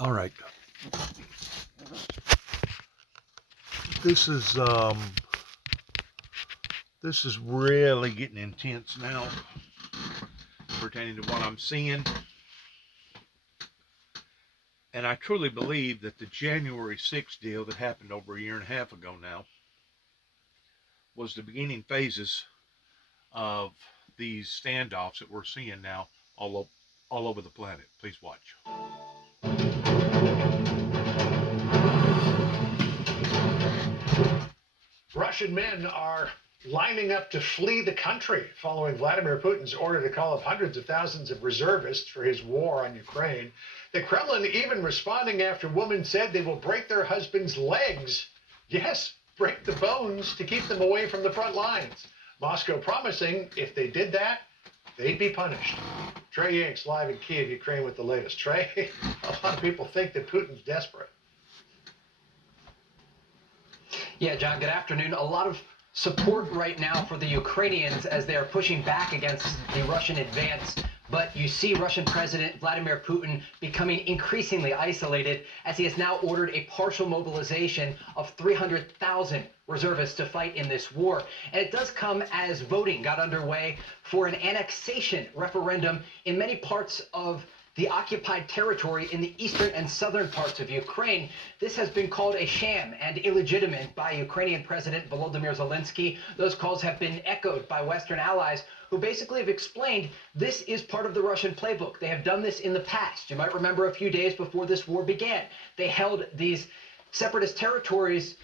All right. This is this is really getting intense now pertaining to what I'm seeing. And I truly believe that the January 6th deal that happened over a year and a half ago now was the beginning phases of these standoffs that we're seeing now all over the planet. Please watch. Russian men are lining up to flee the country following Vladimir Putin's order to call up hundreds of thousands of reservists for his war on Ukraine. The Kremlin even responding after women said they will break their husbands' legs. Yes, break the bones to keep them away from the front lines. Moscow promising if they did that, they'd be punished. Trey Yanks live in Kiev, Ukraine with the latest. Trey, a lot of people think that Putin's desperate. Yeah, John, good afternoon. A lot of support right now for the Ukrainians as they are pushing back against the Russian advance. But you see Russian President Vladimir Putin becoming increasingly isolated as he has now ordered a partial mobilization of 300,000 reservists to fight in this war. And it does come as voting got underway for an annexation referendum in many parts of the occupied territory in the eastern and southern parts of Ukraine. This has been called a sham and illegitimate by Ukrainian President Volodymyr Zelensky. Those calls have been echoed by Western allies who basically have explained this is part of the Russian playbook. They have done this in the past. You might remember a few days before this war began, they held these separatist territories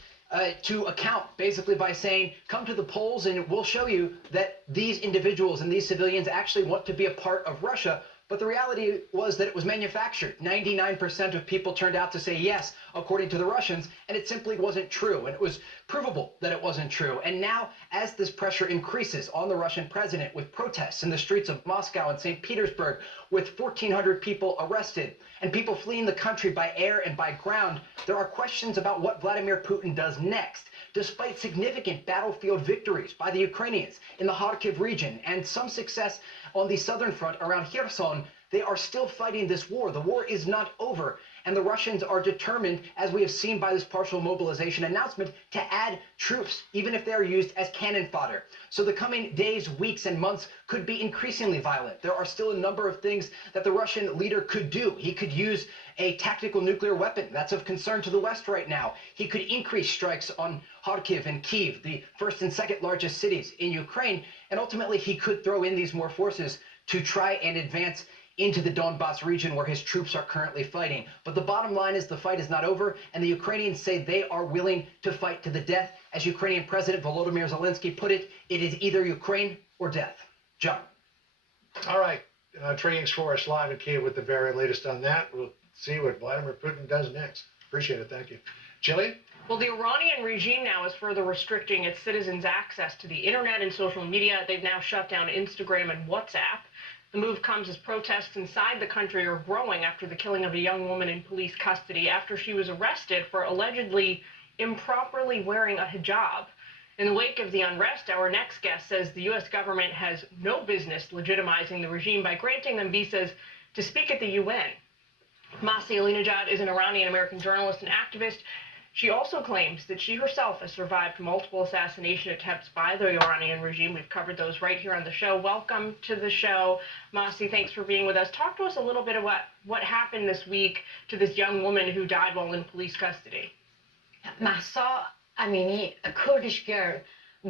to account, basically by saying, come to the polls and we'll show you that these individuals and these civilians actually want to be a part of Russia. But the reality was that it was manufactured. 99% of people turned out to say yes, according to the Russians, and it simply wasn't true. And it was provable that it wasn't true. And now, as this pressure increases on the Russian president with protests in the streets of Moscow and St. Petersburg, with 1,400 people arrested and people fleeing the country by air and by ground, there are questions about what Vladimir Putin does next. Despite significant battlefield victories by the Ukrainians in the Kharkiv region and some success on the southern front around Kherson, they are still fighting this war. The war is not over, and the Russians are determined, as we have seen by this partial mobilization announcement, to add troops, even if they are used as cannon fodder. So the coming days, weeks, and months could be increasingly violent. There are still a number of things that the Russian leader could do. He could use a tactical nuclear weapon. That's of concern to the West right now. He could increase strikes on Kharkiv and Kyiv, the first and second largest cities in Ukraine, and ultimately he could throw in these more forces to try and advance into the Donbass region where his troops are currently fighting. But the bottom line is the fight is not over, and the Ukrainians say they are willing to fight to the death. As Ukrainian President Volodymyr Zelensky put it, it is either Ukraine or death. John. All right. Trey Yanks for us live in Kiev with the very latest on that. We'll see what Vladimir Putin does next. Appreciate it. Thank you. Jillian? Well, the Iranian regime now is further restricting its citizens' access to the internet and social media. They've now shut down Instagram and WhatsApp. The move comes as protests inside the country are growing after the killing of a young woman in police custody after she was arrested for allegedly improperly wearing a hijab. In the wake of the unrest, our next guest says the U.S. government has no business legitimizing the regime by granting them visas to speak at the UN. Masih Alinejad is an Iranian-American journalist and activist. She also claims that she herself has survived multiple assassination attempts by the Iranian regime. We've covered those right here on the show. Welcome to the show, Masih. Thanks for being with us. Talk to us a little bit about what happened this week to this young woman who died while in police custody. Mahsa Amini, a Kurdish girl,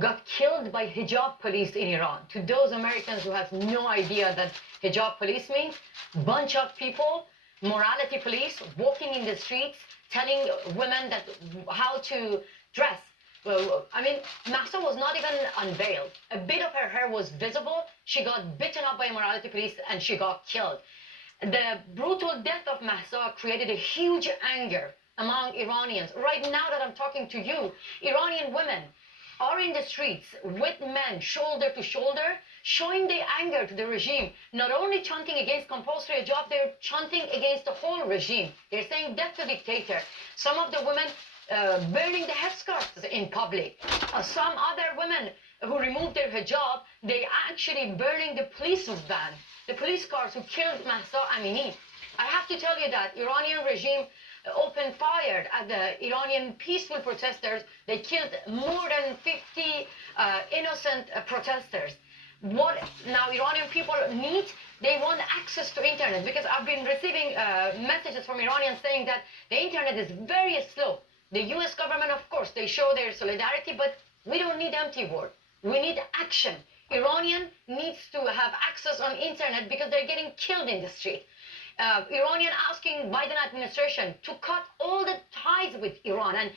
got killed by hijab police in Iran. To those Americans who have no idea that hijab police means, bunch of people, morality police, walking in the streets, telling women that how to dress. Well, I mean, Mahsa was not even unveiled. A bit of her hair was visible. She got bitten up by morality police and she got killed. The brutal death of Mahsa created a huge anger among Iranians. Right now that I'm talking to you, Iranian women are in the streets with men, shoulder to shoulder, showing their anger to the regime. Not only chanting against compulsory hijab, they're chanting against the whole regime. They're saying death to dictator. Some of the women burning the headscarves in public. Some other women who removed their hijab, they actually burning the police van, the police cars who killed Mahsa Amini. I have to tell you that Iranian regime opened fire at the Iranian peaceful protesters. They killed more than 50 innocent protesters. What now Iranian people need? They want access to internet, because I've been receiving messages from Iranians saying that the internet is very slow. The US government, of course, they show their solidarity, but we don't need empty word. We need action. Iranian needs to have access on internet because they're getting killed in the street. Iranian asking Biden administration to cut all the ties with Iran and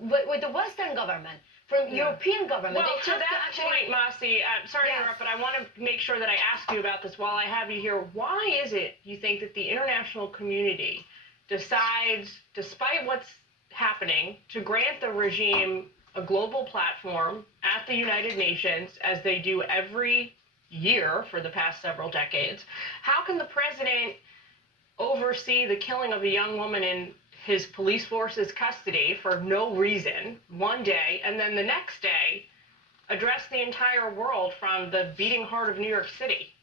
with the Western government, from European government. Well, they to have that actually, point, Masi, sorry to Yes. interrupt, but I want to make sure that I ask you about this while I have you here. Why is it you think that the international community decides, despite what's happening, to grant the regime a global platform at the United Nations, as they do every year for the past several decades? How can the president oversee the killing of a young woman in his police force's custody for no reason one day, and then the next day address the entire world from the beating heart of New York City?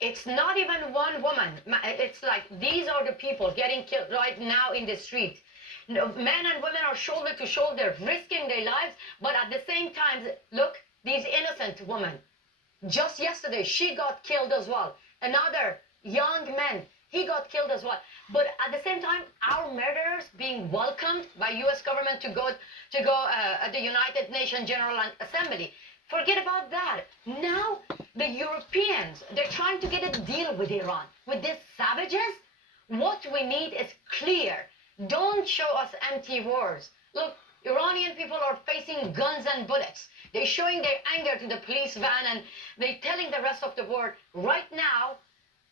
it's not even one woman. It's like these are the people getting killed right now in the street. No, men and women are shoulder to shoulder, risking their lives, but at the same time, look, these innocent women. Just yesterday, she got killed as well. Another young man, he got killed as well. But at the same time, our murderers being welcomed by U.S. government to go at the United Nations General Assembly. Forget about that. Now the Europeans, they're trying to get a deal with Iran, with these savages. What we need is clear. Don't show us empty words. Look, Iranian people are facing guns and bullets. They're showing their anger to the police van, and they're telling the rest of the world, right now,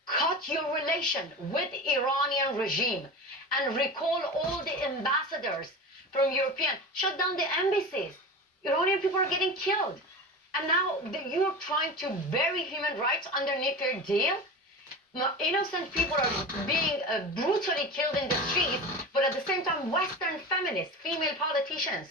cut your relation with Iranian regime and recall all the ambassadors from European. Shut down the embassies. Iranian people are getting killed. And now you're trying to bury human rights underneath your deal? Innocent people are being brutally killed in the streets, but at the same time, Western feminists, female politicians,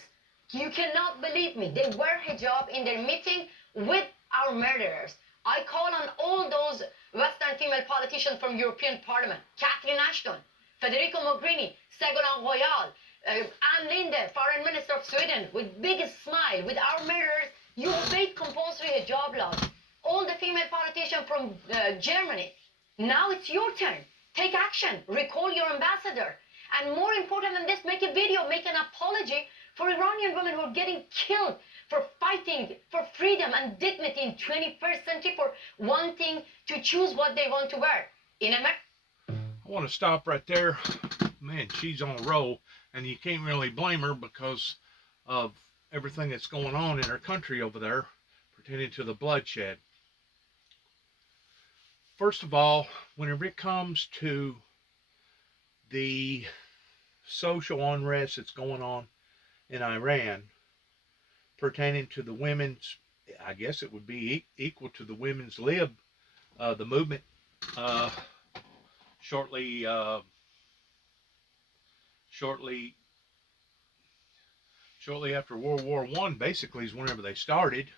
you cannot believe me, they wear hijab in their meeting with our murderers. I call on all those Western female politicians from European Parliament, Catherine Ashton, Federico Mogherini, Ségolène Royal, Anne Linde, Foreign Minister of Sweden, with biggest smile, with our murderers, you obeyed compulsory hijab laws. All the female politicians from Germany. Now it's your turn. Take action. Recall your ambassador. And more important than this, make a video, make an apology for Iranian women who are getting killed for fighting for freedom and dignity in 21st century, for wanting to choose what they want to wear. In America. I want to stop right there. Man, she's on a roll, and you can't really blame her because of everything that's going on in her country over there pertaining to the bloodshed. First of all, whenever it comes to the social unrest that's going on in Iran pertaining to the women's, I guess it would be equal to the women's lib, the movement shortly after World War I, basically, is whenever they started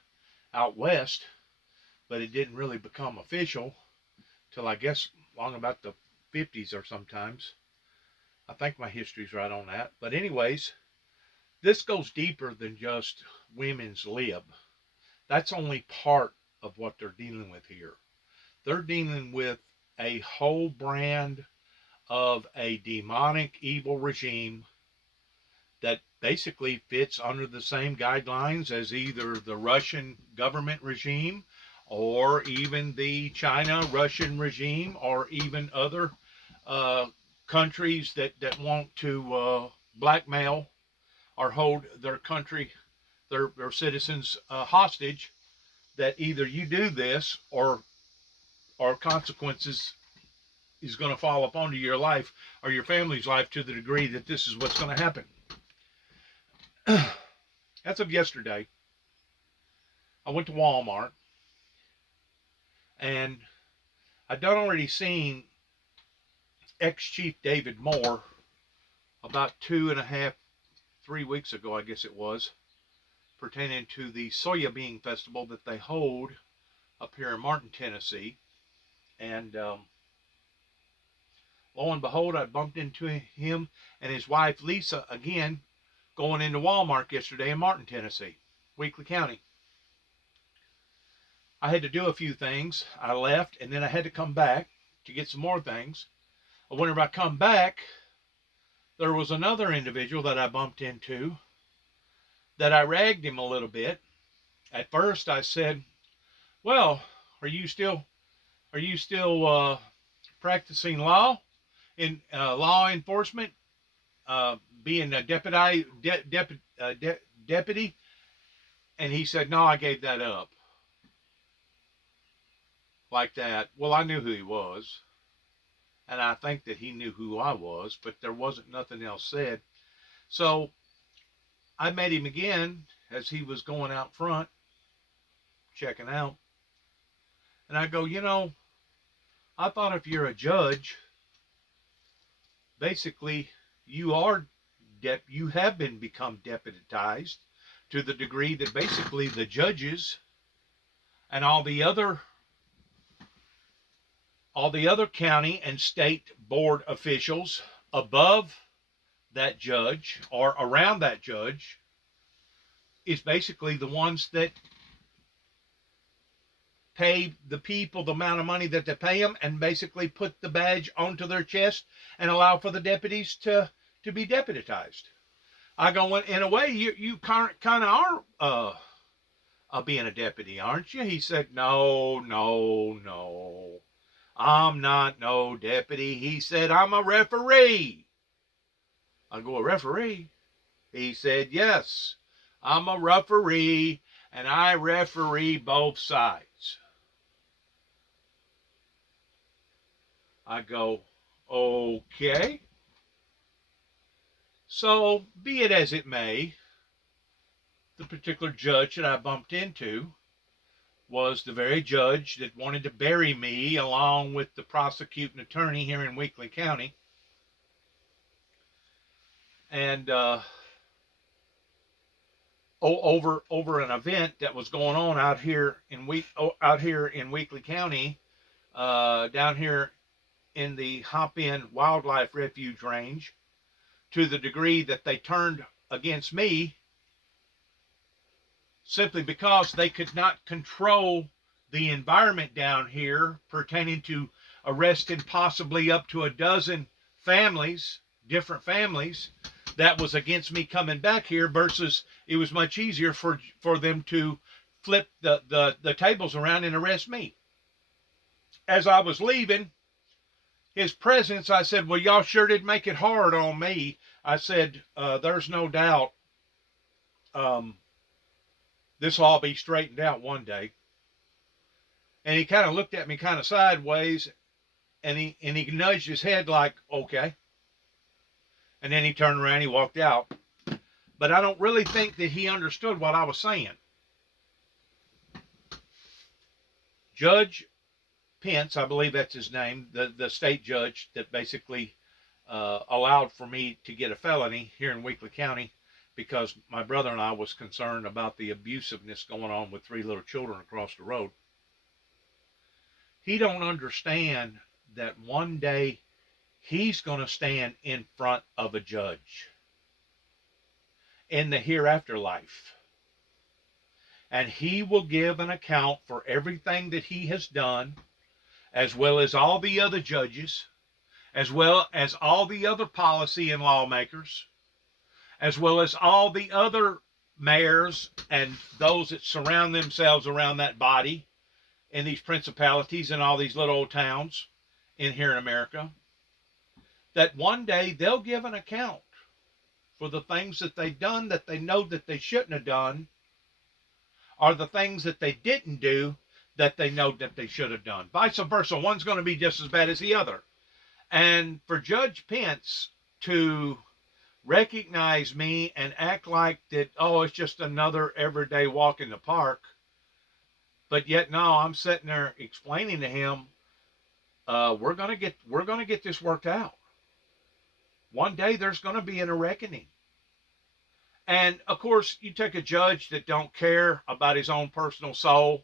out west, but it didn't really become official till, I guess, long about the 50s or sometimes. I think my history's right on that. But anyways, this goes deeper than just women's lib. That's only part of what they're dealing with here. They're dealing with a whole brand of a demonic, evil regime that basically fits under the same guidelines as either the Russian government regime or even the China-Russian regime, or even other countries that want to blackmail or hold their country, their citizens hostage, that either you do this or consequences is going to fall upon your life or your family's life to the degree that this is what's going to happen. As of yesterday, I went to Walmart, and I'd done already seen ex-Chief David Moore about 2.5, 3 weeks ago, I guess it was, pertaining to the Soya Bean Festival that they hold up here in Martin, Tennessee. And Lo and behold, I bumped into him and his wife, Lisa, again, going into Walmart yesterday in Martin, Tennessee, Weakley County. I had to do a few things. I left, and then I had to come back to get some more things. But whenever I come back, there was another individual that I bumped into that I ragged him a little bit. At first, I said, "Well, are you still practicing law in law enforcement, being a deputy?" And he said, "No, I gave that up." Like that. Well, I knew who he was, and I think that he knew who I was, but there wasn't nothing else said. So I met him again as he was going out front, checking out. And I go, I thought if you're a judge, basically you have been become deputized to the degree that basically the judges and all the other county and state board officials above that judge or around that judge is basically the ones that pay the people the amount of money that they pay them and basically put the badge onto their chest and allow for the deputies to be deputized. I go, in a way, you kind of are being a deputy, aren't you? He said, no, I'm not no deputy. He said, I'm a referee. I go, a referee? He said, yes, I'm a referee, and I referee both sides. I go, okay. So, be it as it may, the particular judge that I bumped into was the very judge that wanted to bury me along with the prosecuting attorney here in Weakley County. And over an event that was going on out here in Weakley County, down here in the Hop-In Wildlife Refuge Range, to the degree that they turned against me simply because they could not control the environment down here pertaining to arresting possibly up to a dozen families, different families, that was against me coming back here, versus it was much easier for them to flip the tables around and arrest me. As I was leaving his presence, I said, well, y'all sure did make it hard on me. I said, there's no doubt this will all be straightened out one day. And he kind of looked at me kind of sideways, and he nudged his head like, okay. And then he turned around, he walked out. But I don't really think that he understood what I was saying. Judge Pence, I believe that's his name, the state judge that basically allowed for me to get a felony here in Weakley County, because my brother and I was concerned about the abusiveness going on with 3 little children across the road. He don't understand that one day he's going to stand in front of a judge in the hereafter life. And he will give an account for everything that he has done, as well as all the other judges, as well as all the other policy and lawmakers, as well as all the other mayors and those that surround themselves around that body in these principalities and all these little old towns in here in America, that one day they'll give an account for the things that they've done that they know that they shouldn't have done, or the things that they didn't do that they know that they should have done. Vice versa. One's going to be just as bad as the other. And for Judge Pence to recognize me and act like that, oh, it's just another everyday walk in the park, but yet no, I'm sitting there explaining to him, we're gonna get this worked out. One day there's going to be a reckoning. And of course, you take a judge that don't care about his own personal soul,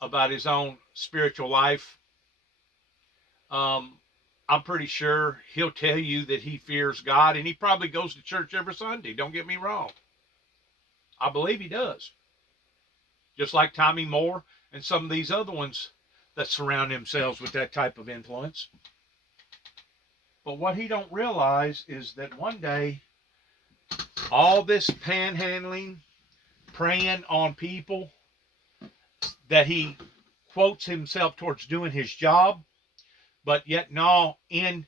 about his own spiritual life. I'm pretty sure he'll tell you that he fears God, and he probably goes to church every Sunday. Don't get me wrong. I believe he does. Just like Tommy Moore and some of these other ones that surround themselves with that type of influence. But what he don't realize is that one day, all this panhandling, preying on people, that he quotes himself towards doing his job, but yet now in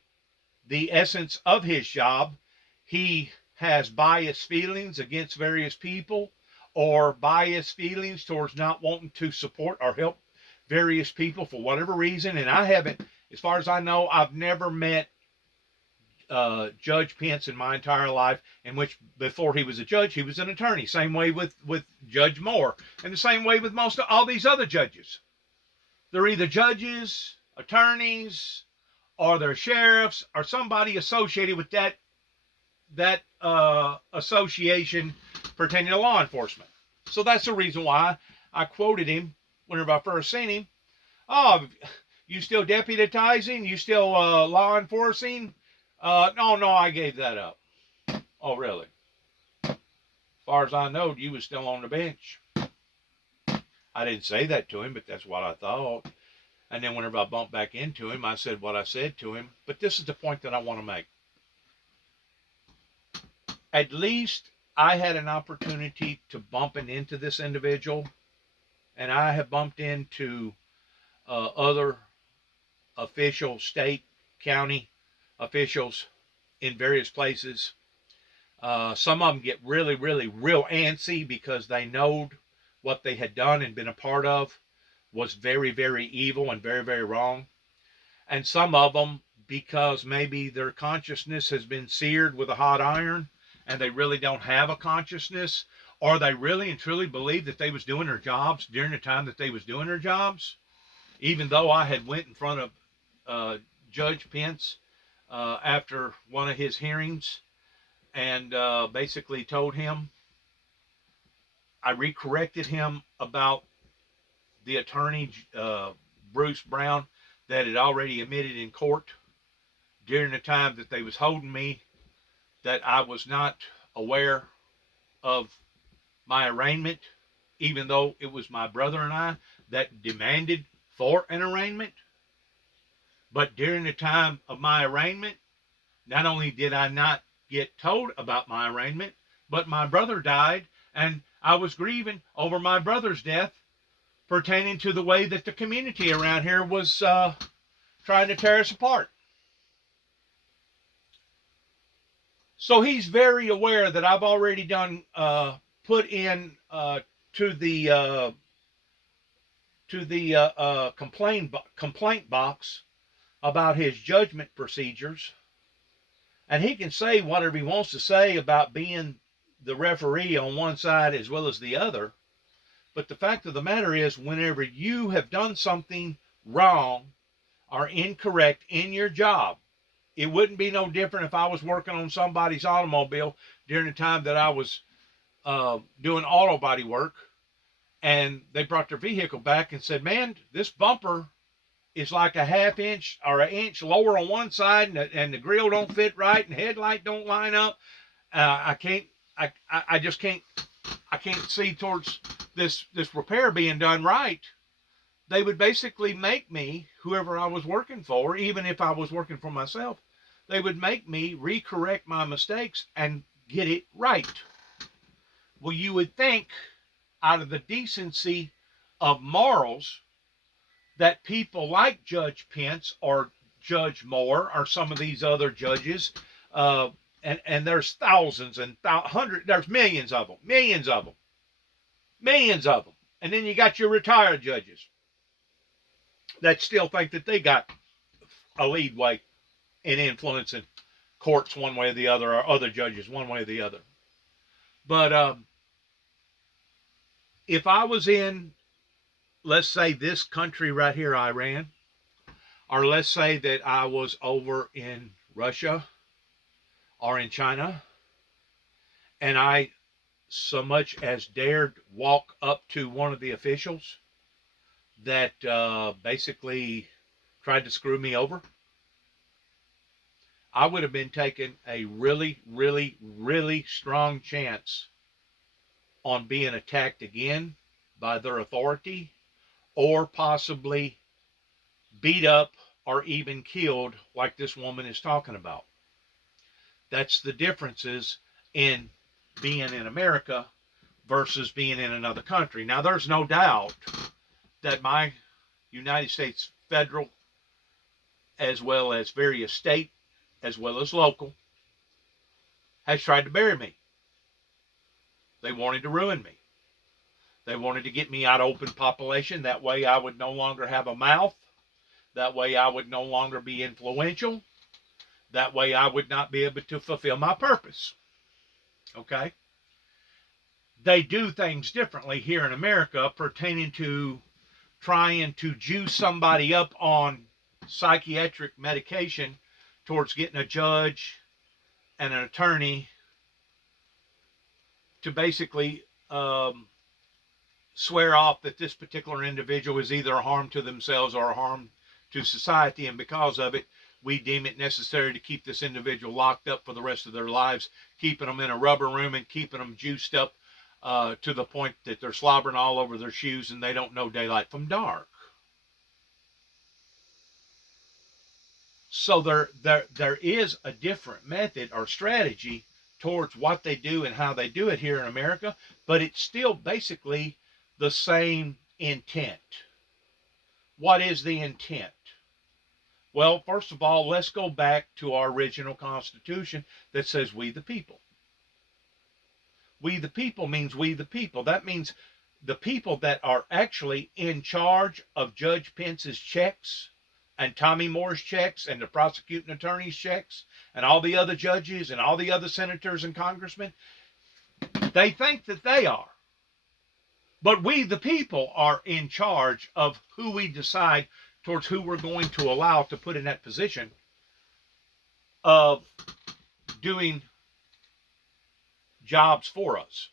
the essence of his job, he has biased feelings against various people, or biased feelings towards not wanting to support or help various people for whatever reason. And I haven't, as far as I know, I've never met Judge Pence in my entire life, in which before he was a judge, he was an attorney. Same way with Judge Moore, and the same way with most of all these other judges. They're either judges, attorneys, or they're sheriffs, or somebody associated with that association pertaining to law enforcement. So that's the reason why I quoted him whenever I first seen him. Oh, you still deputizing? You still law enforcing? No, I gave that up. Oh, really? As far as I know, you was still on the bench. I didn't say that to him, but that's what I thought. And then whenever I bumped back into him, I said what I said to him. But this is the point that I want to make. At least I had an opportunity to bumping into this individual, and I have bumped into other officials, state, county officials in various places. Some of them get really, real antsy because they know what they had done and been a part of was very, very evil and very, very wrong. And some of them, because maybe their consciousness has been seared with a hot iron and they really don't have a consciousness, or they really and truly believe that they was doing their jobs during the time that they was doing their jobs, even though I had went in front of Judge Pence after one of his hearings and basically told him, I recorrected him about the attorney, Bruce Brown, that had already admitted in court during the time that they was holding me that I was not aware of my arraignment, even though it was my brother and I that demanded for an arraignment. But during the time of my arraignment, not only did I not get told about my arraignment, but my brother died, and I was grieving over my brother's death, pertaining to the way that the community around here was trying to tear us apart. So he's very aware that I've already done put in to the complaint box about his judgment procedures, and he can say whatever he wants to say about being the referee on one side as well as the other. But the fact of the matter is, whenever you have done something wrong or incorrect in your job, it wouldn't be no different if I was working on somebody's automobile during the time that I was doing auto body work, and they brought their vehicle back and said, man, this bumper is like a half inch or an inch lower on one side, and the grill don't fit right, and the headlight don't line up. I just can't see towards this repair being done right. They would basically make me, whoever I was working for, even if I was working for myself, they would make me recorrect my mistakes and get it right. Well, you would think, out of the decency of morals, that people like Judge Pence or Judge Moore or some of these other judges, and there's thousands and hundreds, there's millions of them, and then you got your retired judges that still think that they got a lead way in influencing courts one way or the other, or other judges one way or the other. But if I was in, let's say, this country right here, Iran, or let's say that I was over in Russia or in China, and I so much as dared walk up to one of the officials that basically tried to screw me over, I would have been taking a really, really, really strong chance on being attacked again by their authority, or possibly beat up or even killed like this woman is talking about. That's the differences in being in America versus being in another country. Now, there's no doubt that my United States federal, as well as various state, as well as local, has tried to bury me. They wanted to ruin me. They wanted to get me out of open population. That way I would no longer have a mouth. That way I would no longer be influential. That way I would not be able to fulfill my purpose. Okay? They do things differently here in America pertaining to trying to juice somebody up on psychiatric medication towards getting a judge and an attorney to basically swear off that this particular individual is either a harm to themselves or a harm to society, and because of it, we deem it necessary to keep this individual locked up for the rest of their lives, keeping them in a rubber room and keeping them juiced up to the point that they're slobbering all over their shoes and they don't know daylight from dark. So there is a different method or strategy towards what they do and how they do it here in America, but it's still basically the same intent. What is the intent? Well, first of all, let's go back to our original Constitution that says we the people. We the people means we the people. That means the people that are actually in charge of Judge Pence's checks and Tommy Moore's checks and the prosecuting attorney's checks and all the other judges and all the other senators and congressmen. They think that they are. But we the people are in charge of who we decide towards who we're going to allow to put in that position of doing jobs for us.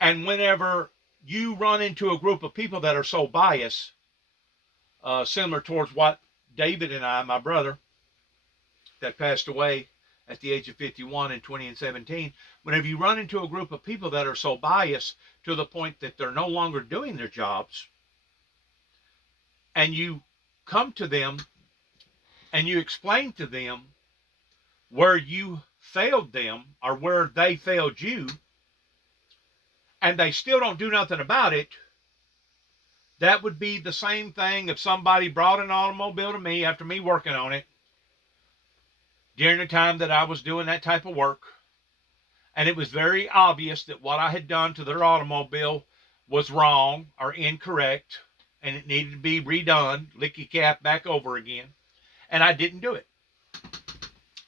And whenever you run into a group of people that are so biased, similar towards what David and I, my brother, that passed away at the age of 51 in 2017, whenever you run into a group of people that are so biased to the point that they're no longer doing their jobs, and you come to them and you explain to them where you failed them or where they failed you, and they still don't do nothing about it, that would be the same thing if somebody brought an automobile to me after me working on it during the time that I was doing that type of work, and it was very obvious that what I had done to their automobile was wrong or incorrect, and it needed to be redone, licky cap back over again, and I didn't do it.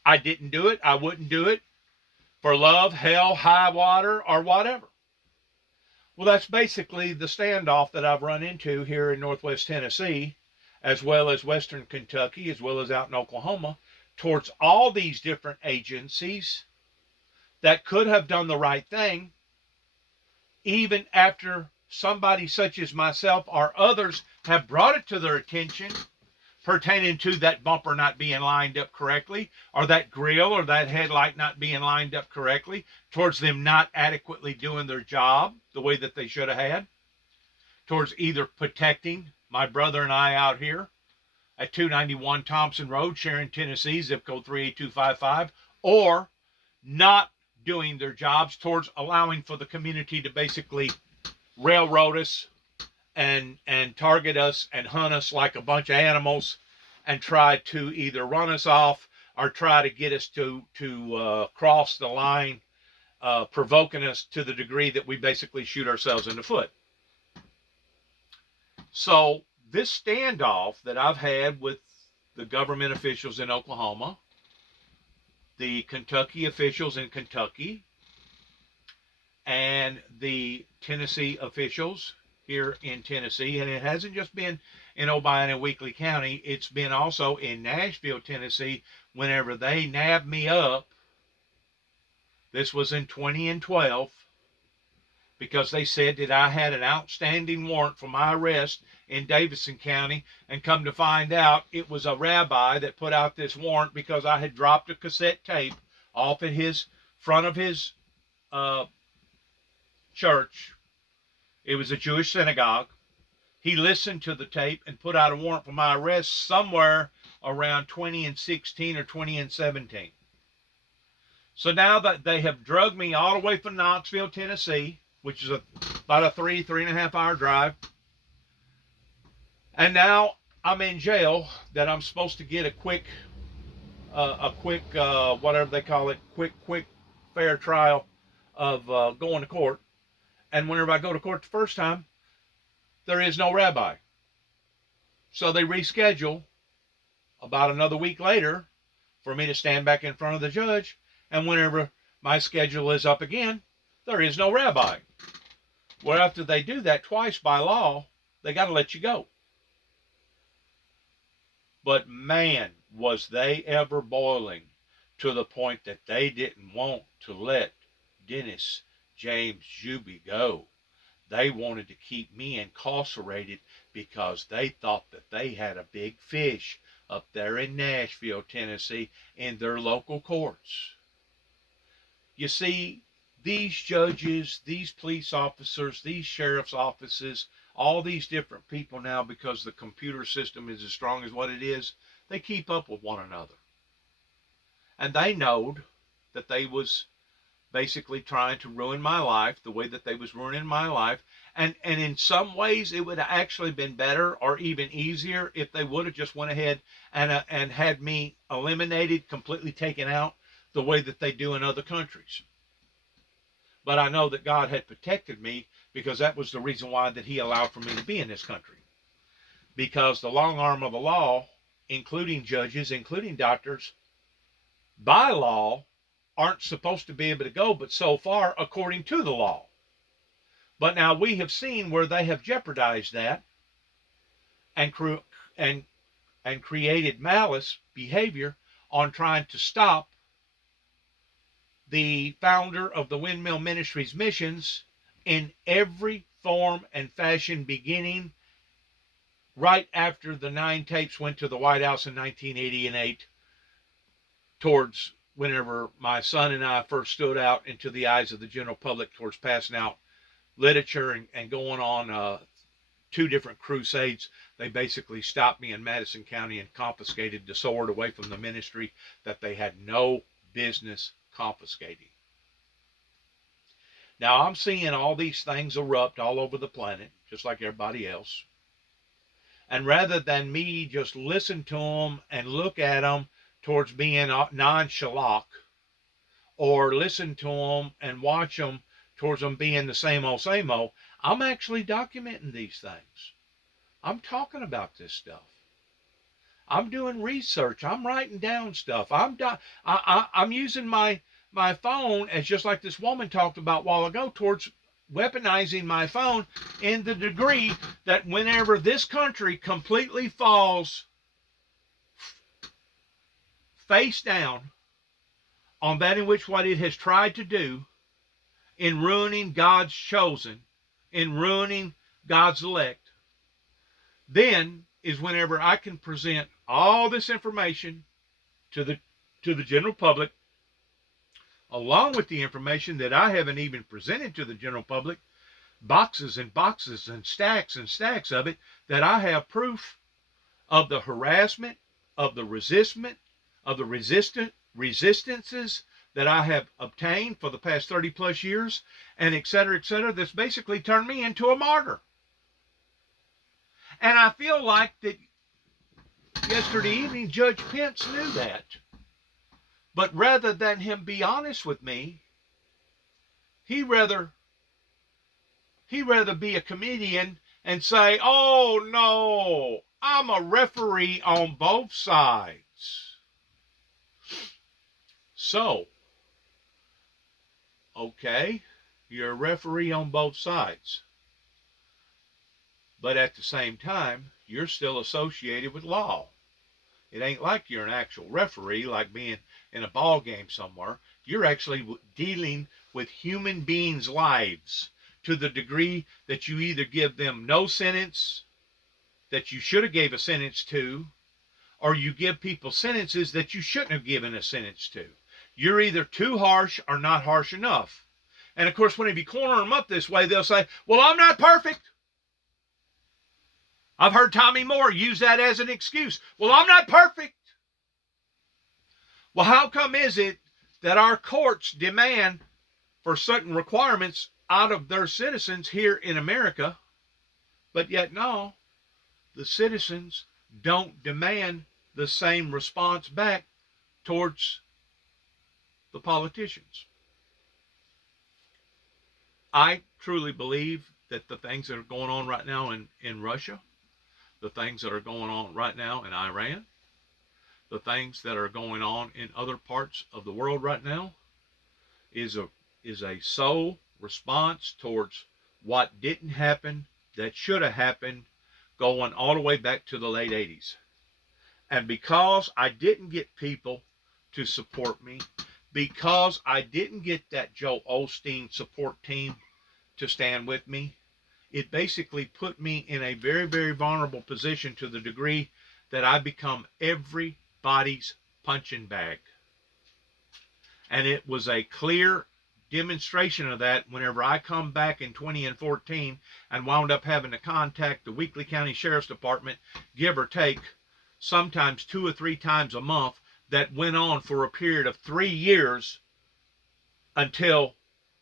I didn't do it. I wouldn't do it for love, hell, high water, or whatever. Well, that's basically the standoff that I've run into here in Northwest Tennessee, as well as Western Kentucky, as well as out in Oklahoma, towards all these different agencies that could have done the right thing, even after somebody such as myself or others have brought it to their attention pertaining to that bumper not being lined up correctly, or that grill or that headlight not being lined up correctly, towards them not adequately doing their job the way that they should have had, towards either protecting my brother and I out here at 291 Thompson Road, Sharon, Tennessee, zip code 38255, or not doing their jobs towards allowing for the community to basically railroad us and target us and hunt us like a bunch of animals and try to either run us off or try to get us to cross the line, provoking us to the degree that we basically shoot ourselves in the foot. So this standoff that I've had with the government officials in Oklahoma, the Kentucky officials in Kentucky, and the Tennessee officials here in Tennessee, and it hasn't just been in Obion and Weakley County, it's been also in Nashville, Tennessee, whenever they nabbed me up. This was in 2012, because they said that I had an outstanding warrant for my arrest in Davidson County, and come to find out it was a rabbi that put out this warrant because I had dropped a cassette tape off at his front of his church. It was a Jewish synagogue. He listened to the tape and put out a warrant for my arrest somewhere around 2016 or 2017. So now that they have drugged me all the way from Knoxville, Tennessee, which is about a 3.5 hour drive, and now I'm in jail, that I'm supposed to get a quick whatever they call it, quick fair trial of going to court. And whenever I go to court the first time, there is no rabbi. So they reschedule about another week later for me to stand back in front of the judge. And whenever my schedule is up again, there is no rabbi. Well, after they do that twice by law, they got to let you go. But man, was they ever boiling to the point that they didn't want to let Dennis James Juby go. They wanted to keep me incarcerated because they thought that they had a big fish up there in Nashville, Tennessee, in their local courts. You see, these judges, these police officers, these sheriff's offices, all these different people now, because the computer system is as strong as what it is, they keep up with one another. And they knowed that they was basically trying to ruin my life the way that they was ruining my life. And in some ways, it would have actually been better or even easier if they would have just went ahead and had me eliminated, completely taken out, the way that they do in other countries. But I know that God had protected me, because that was the reason why that he allowed for me to be in this country. Because the long arm of the law, including judges, including doctors, by law, aren't supposed to be able to go, but so far, according to the law. But now we have seen where they have jeopardized that and created malice behavior on trying to stop the founder of the Windmill Ministries missions in every form and fashion, beginning right after the 9 tapes went to the White House in 1980 and 8, towards whenever my son and I first stood out into the eyes of the general public towards passing out literature and going on 2 different crusades. They basically stopped me in Madison County and confiscated the sword away from the ministry that they had no business confiscating. Now I'm seeing all these things erupt all over the planet, just like everybody else. And rather than me just listen to them and look at them towards being nonchalant, or listen to them and watch them towards them being the same old, I'm actually documenting these things. I'm talking about this stuff. I'm doing research. I'm writing down stuff. I'm using my phone as, just like this woman talked about a while ago, towards weaponizing my phone in the degree that whenever this country completely falls face down on that in which what it has tried to do in ruining God's chosen, in ruining God's elect, then is whenever I can present all this information to the general public, along with the information that I haven't even presented to the general public, boxes and boxes and stacks of it, that I have proof of the harassment, of the resistance, of the resistances that I have obtained for the past 30 plus years, and et cetera, that's basically turned me into a martyr. And I feel like that yesterday evening Judge Pence knew that. But rather than him be honest with me, he'd rather be a comedian and say, oh no, I'm a referee on both sides. So, okay, you're a referee on both sides. But at the same time, you're still associated with law. It ain't like you're an actual referee, like being in a ball game somewhere. You're actually dealing with human beings' lives. to the degree that you either give them no sentence that you should have gave a sentence to, or you give people sentences that you shouldn't have given a sentence to. You're either too harsh or not harsh enough. And of course, whenever you corner them up this way, they'll say, well, I'm not perfect. I've heard Tommy Moore use that as an excuse. Well, I'm not perfect. Well, how come is it that our courts demand for certain requirements out of their citizens here in America, but yet no, the citizens don't demand the same response back towards the politicians? I truly believe that the things that are going on right now in Russia, the things that are going on right now in Iran, the things that are going on in other parts of the world right now is a sole response towards what didn't happen that should have happened going all the way back to the late 80s. And because I didn't get people to support me, because I didn't get that Joel Osteen support team to stand with me, it basically put me in a very, very vulnerable position to the degree that I become everybody's punching bag. And it was a clear demonstration of that whenever I come back in 2014 and wound up having to contact the Weakley County Sheriff's Department, give or take, sometimes 2 or 3 times a month. That went on for a period of 3 years until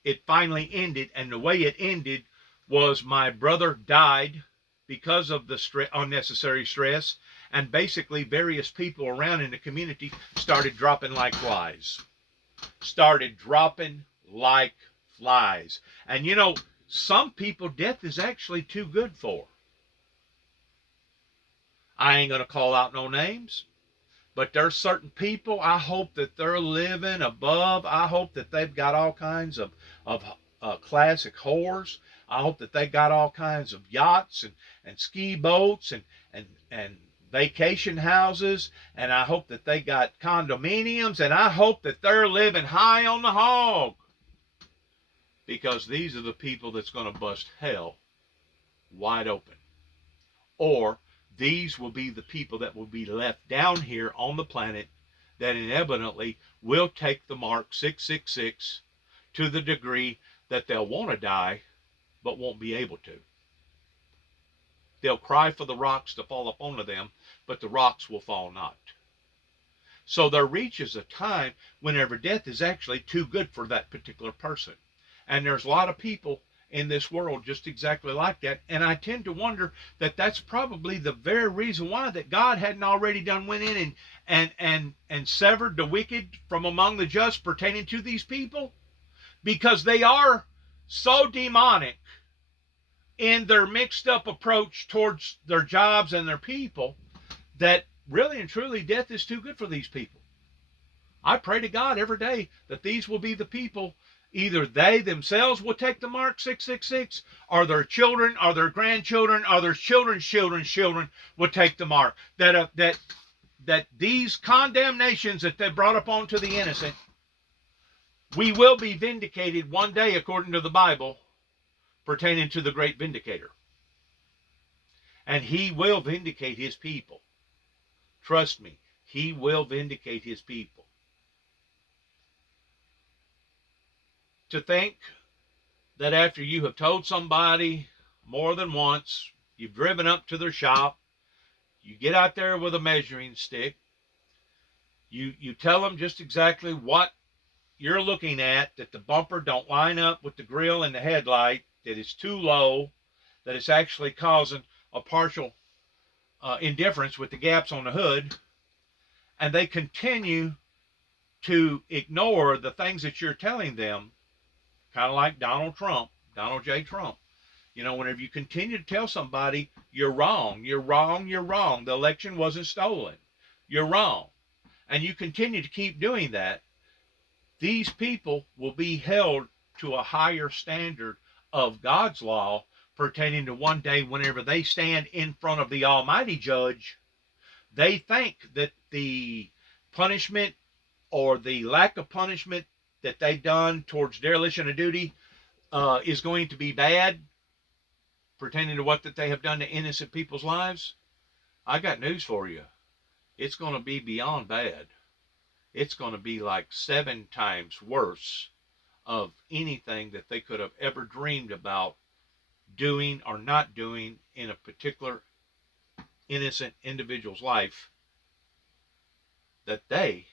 it finally ended. And the way it ended was my brother died because of the unnecessary stress, and basically various people around in the community started dropping like flies. And you know, some people death is actually too good for. I ain't going to call out no names, but there's certain people, I hope that they're living above. I hope that they've got all kinds of classic whores. I hope that they got all kinds of yachts and ski boats and vacation houses. And I hope that they got condominiums. And I hope that they're living high on the hog. Because these are the people that's going to bust hell wide open. Or these will be the people that will be left down here on the planet that inevitably will take the mark 666 to the degree that they'll want to die but won't be able to. They'll cry for the rocks to fall upon them, but the rocks will fall not. So there reaches a time whenever death is actually too good for that particular person. And there's a lot of people in this world just exactly like that. And I tend to wonder that that's probably the very reason why that God hadn't already done went in and severed the wicked from among the just pertaining to these people. Because they are so demonic in their mixed up approach towards their jobs and their people that really and truly death is too good for these people. I pray to God every day that these will be the people. Either they themselves will take the mark 666, or their children, or their grandchildren, or their children's children will take the mark. That these condemnations that they brought upon to the innocent, we will be vindicated one day according to the Bible, pertaining to the great vindicator. And he will vindicate his people. Trust me, he will vindicate his people. To think that after you have told somebody more than once, you've driven up to their shop, you get out there with a measuring stick, you tell them just exactly what you're looking at, that the bumper don't line up with the grill and the headlight, that it's too low, that it's actually causing a partial indifference with the gaps on the hood, and they continue to ignore the things that you're telling them. Kind of like Donald J. Trump. You know, whenever you continue to tell somebody, you're wrong, the election wasn't stolen, you're wrong, and you continue to keep doing that, these people will be held to a higher standard of God's law pertaining to one day whenever they stand in front of the Almighty Judge. They think that the punishment or the lack of punishment that they've done towards dereliction of duty, is going to be bad, pertaining to what that they have done to innocent people's lives, I got news for you. It's going to be beyond bad. It's going to be like 7 times worse of anything that they could have ever dreamed about doing or not doing in a particular innocent individual's life, that they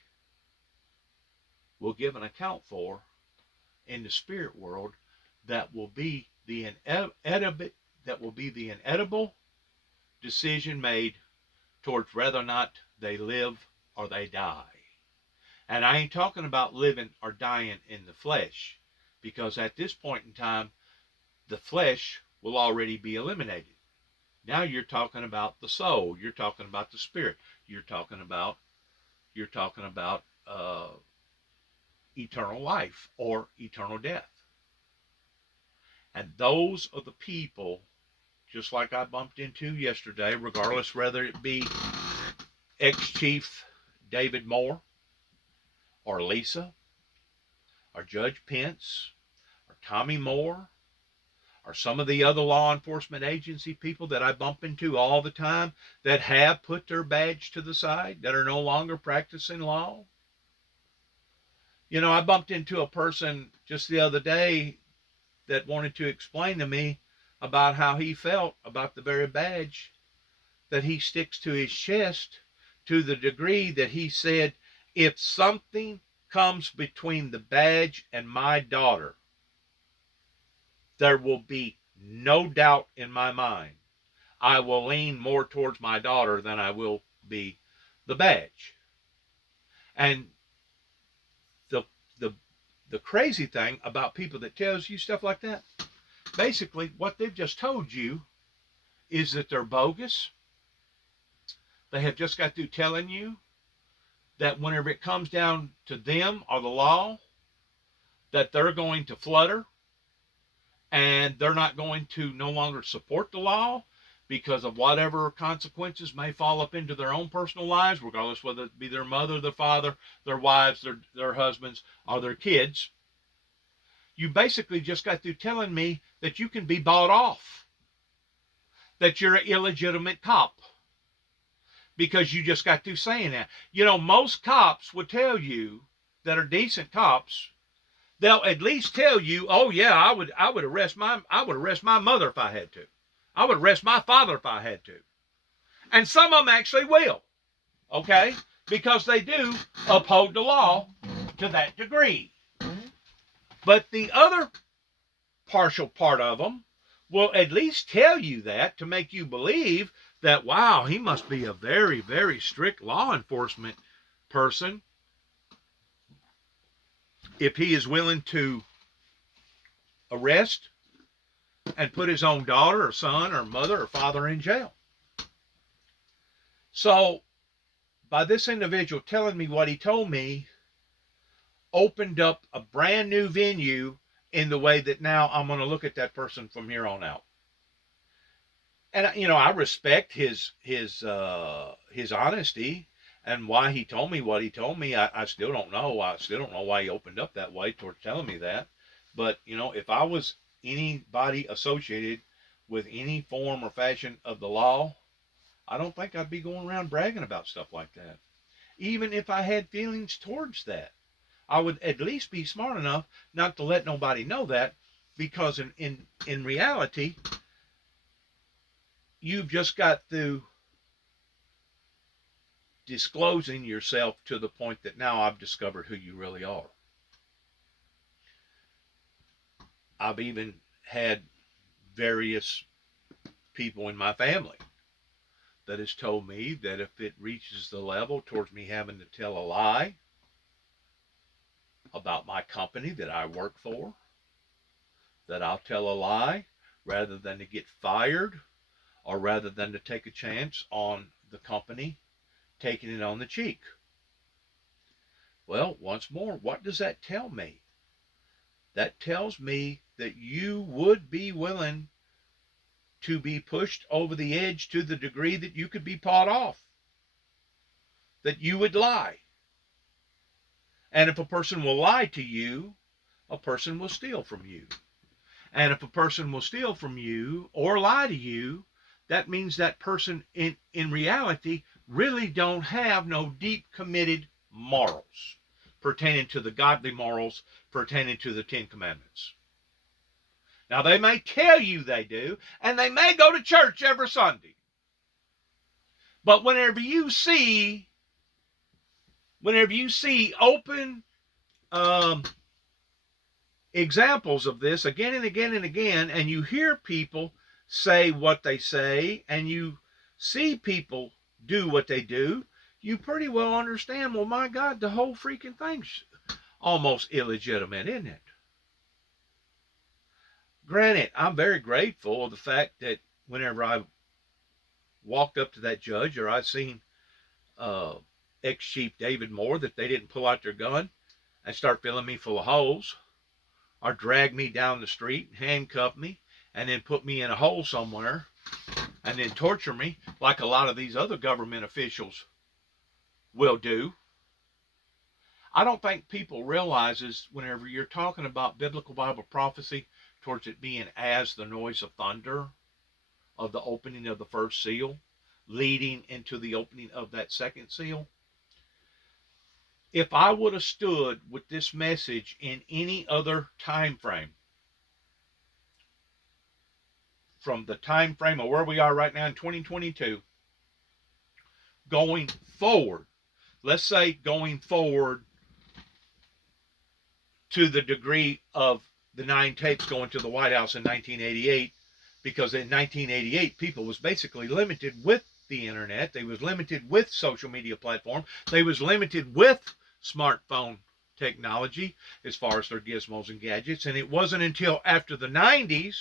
will give an account for in the spirit world, that will be the inedible decision made towards whether or not they live or they die. And I ain't talking about living or dying in the flesh, because at this point in time, the flesh will already be eliminated. Now you're talking about the soul. You're talking about the spirit. You're talking about eternal life or eternal death. And those are the people, just like I bumped into yesterday, regardless whether it be ex-chief David Moore, or Lisa, or Judge Pence, or Tommy Moore, or some of the other law enforcement agency people that I bump into all the time that have put their badge to the side, that are no longer practicing law. You know, I bumped into a person just the other day that wanted to explain to me about how he felt about the very badge that he sticks to his chest, to the degree that he said, if something comes between the badge and my daughter, there will be no doubt in my mind. I will lean more towards my daughter than I will be the badge. And the crazy thing about people that tells you stuff like that, basically what they've just told you is that they're bogus. They have just got through telling you that whenever it comes down to them or the law, that they're going to flutter and they're not going to no longer support the law because of whatever consequences may fall up into their own personal lives, regardless whether it be their mother, their father, their wives, their husbands, or their kids. You basically just got through telling me that you can be bought off, that you're an illegitimate cop, because you just got through saying that. You know, most cops would tell you, that are decent cops, they'll at least tell you, oh yeah, I would arrest my mother if I had to. I would arrest my father if I had to. And some of them actually will, okay? Because they do uphold the law to that degree. But the other partial part of them will at least tell you that to make you believe that, wow, he must be a very, very strict law enforcement person if he is willing to arrest and put his own daughter or son or mother or father in jail. So, by this individual telling me what he told me, opened up a brand new venue in the way that now I'm going to look at that person from here on out. And, you know, I respect his honesty and why he told me what he told me. I still don't know. I still don't know why he opened up that way towards telling me that. But, you know, if I was anybody associated with any form or fashion of the law, I don't think I'd be going around bragging about stuff like that. Even if I had feelings towards that, I would at least be smart enough not to let nobody know that, because in reality, you've just got through disclosing yourself to the point that now I've discovered who you really are. I've even had various people in my family that has told me that if it reaches the level towards me having to tell a lie about my company that I work for, that I'll tell a lie rather than to get fired, or rather than to take a chance on the company taking it on the cheek. Well, once more, what does that tell me? That tells me that you would be willing to be pushed over the edge to the degree that you could be bought off, that you would lie. And if a person will lie to you, a person will steal from you. And if a person will steal from you or lie to you, that means that person in reality really don't have no deep committed morals pertaining to the godly morals pertaining to the Ten Commandments. Now, they may tell you they do, and they may go to church every Sunday. But whenever you see open examples of this again and again and again, and you hear people say what they say, and you see people do what they do, you pretty well understand, well, my God, the whole freaking thing's almost illegitimate, isn't it? Granted, I'm very grateful of the fact that whenever I walked up to that judge, or I seen ex-Chief David Moore, that they didn't pull out their gun and start filling me full of holes, or drag me down the street, handcuff me, and then put me in a hole somewhere, and then torture me like a lot of these other government officials will do. I don't think people realizes whenever you're talking about biblical Bible prophecy towards it being as the noise of thunder of the opening of the first seal, leading into the opening of that second seal. If I would have stood with this message in any other time frame, from the time frame of where we are right now in 2022, going forward, let's say going forward to the degree of the 9 tapes going to the White House in 1988, because in 1988 people was basically limited with the internet, they was limited with social media platform, they was limited with smartphone technology as far as their gizmos and gadgets. And it wasn't until after the 90s,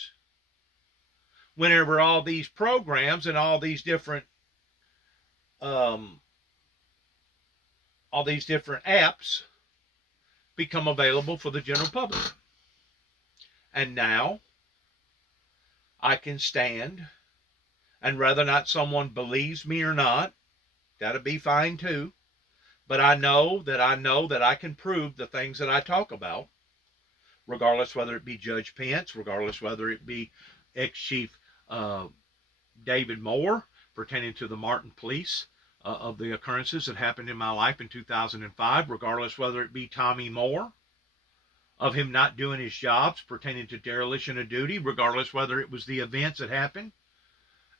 whenever all these programs and all these different apps become available for the general public. And now I can stand, and whether or not someone believes me or not, that'll be fine too. But I know that I can prove the things that I talk about, regardless whether it be Judge Pence, regardless whether it be ex-Chief David Moore, pertaining to the Martin Police, of the occurrences that happened in my life in 2005, regardless whether it be Tommy Moore, of him not doing his jobs pertaining to dereliction of duty, regardless whether it was the events that happened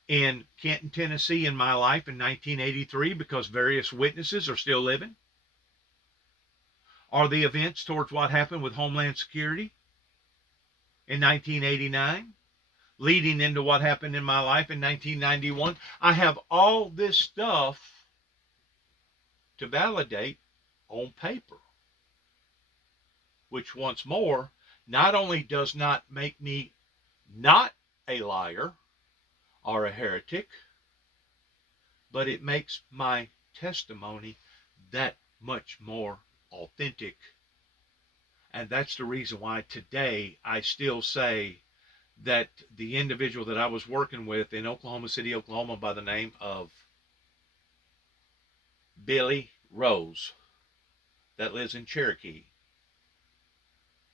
in Kenton, Tennessee in my life in 1983, because various witnesses are still living, or the events towards what happened with Homeland Security in 1989, leading into what happened in my life in 1991. I have all this stuff to validate on paper, which once more not only does not make me not a liar or a heretic, but it makes my testimony that much more authentic. And that's the reason why today I still say that the individual that I was working with in Oklahoma City, Oklahoma, by the name of Billy Rose, that lives in Cherokee,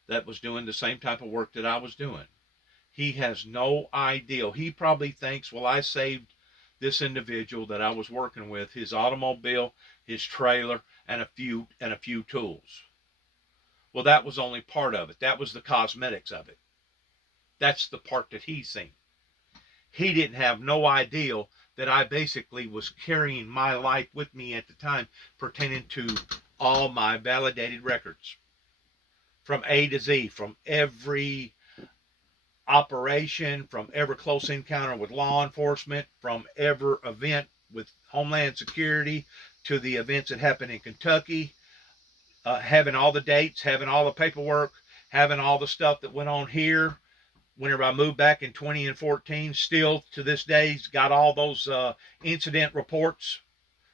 that was doing the same type of work that I was doing, he has no idea. He probably thinks, well, I saved this individual that I was working with his automobile, his trailer, and a few tools. Well, that was only part of it. That was the cosmetics of it. That's the part that he's seen. He didn't have no idea that I basically was carrying my life with me at the time, pertaining to all my validated records, from A to Z, from every operation, from every close encounter with law enforcement, from every event with Homeland Security, to the events that happened in Kentucky, having all the dates, having all the paperwork, having all the stuff that went on here. Whenever I moved back in 2014, still to this day, got all those incident reports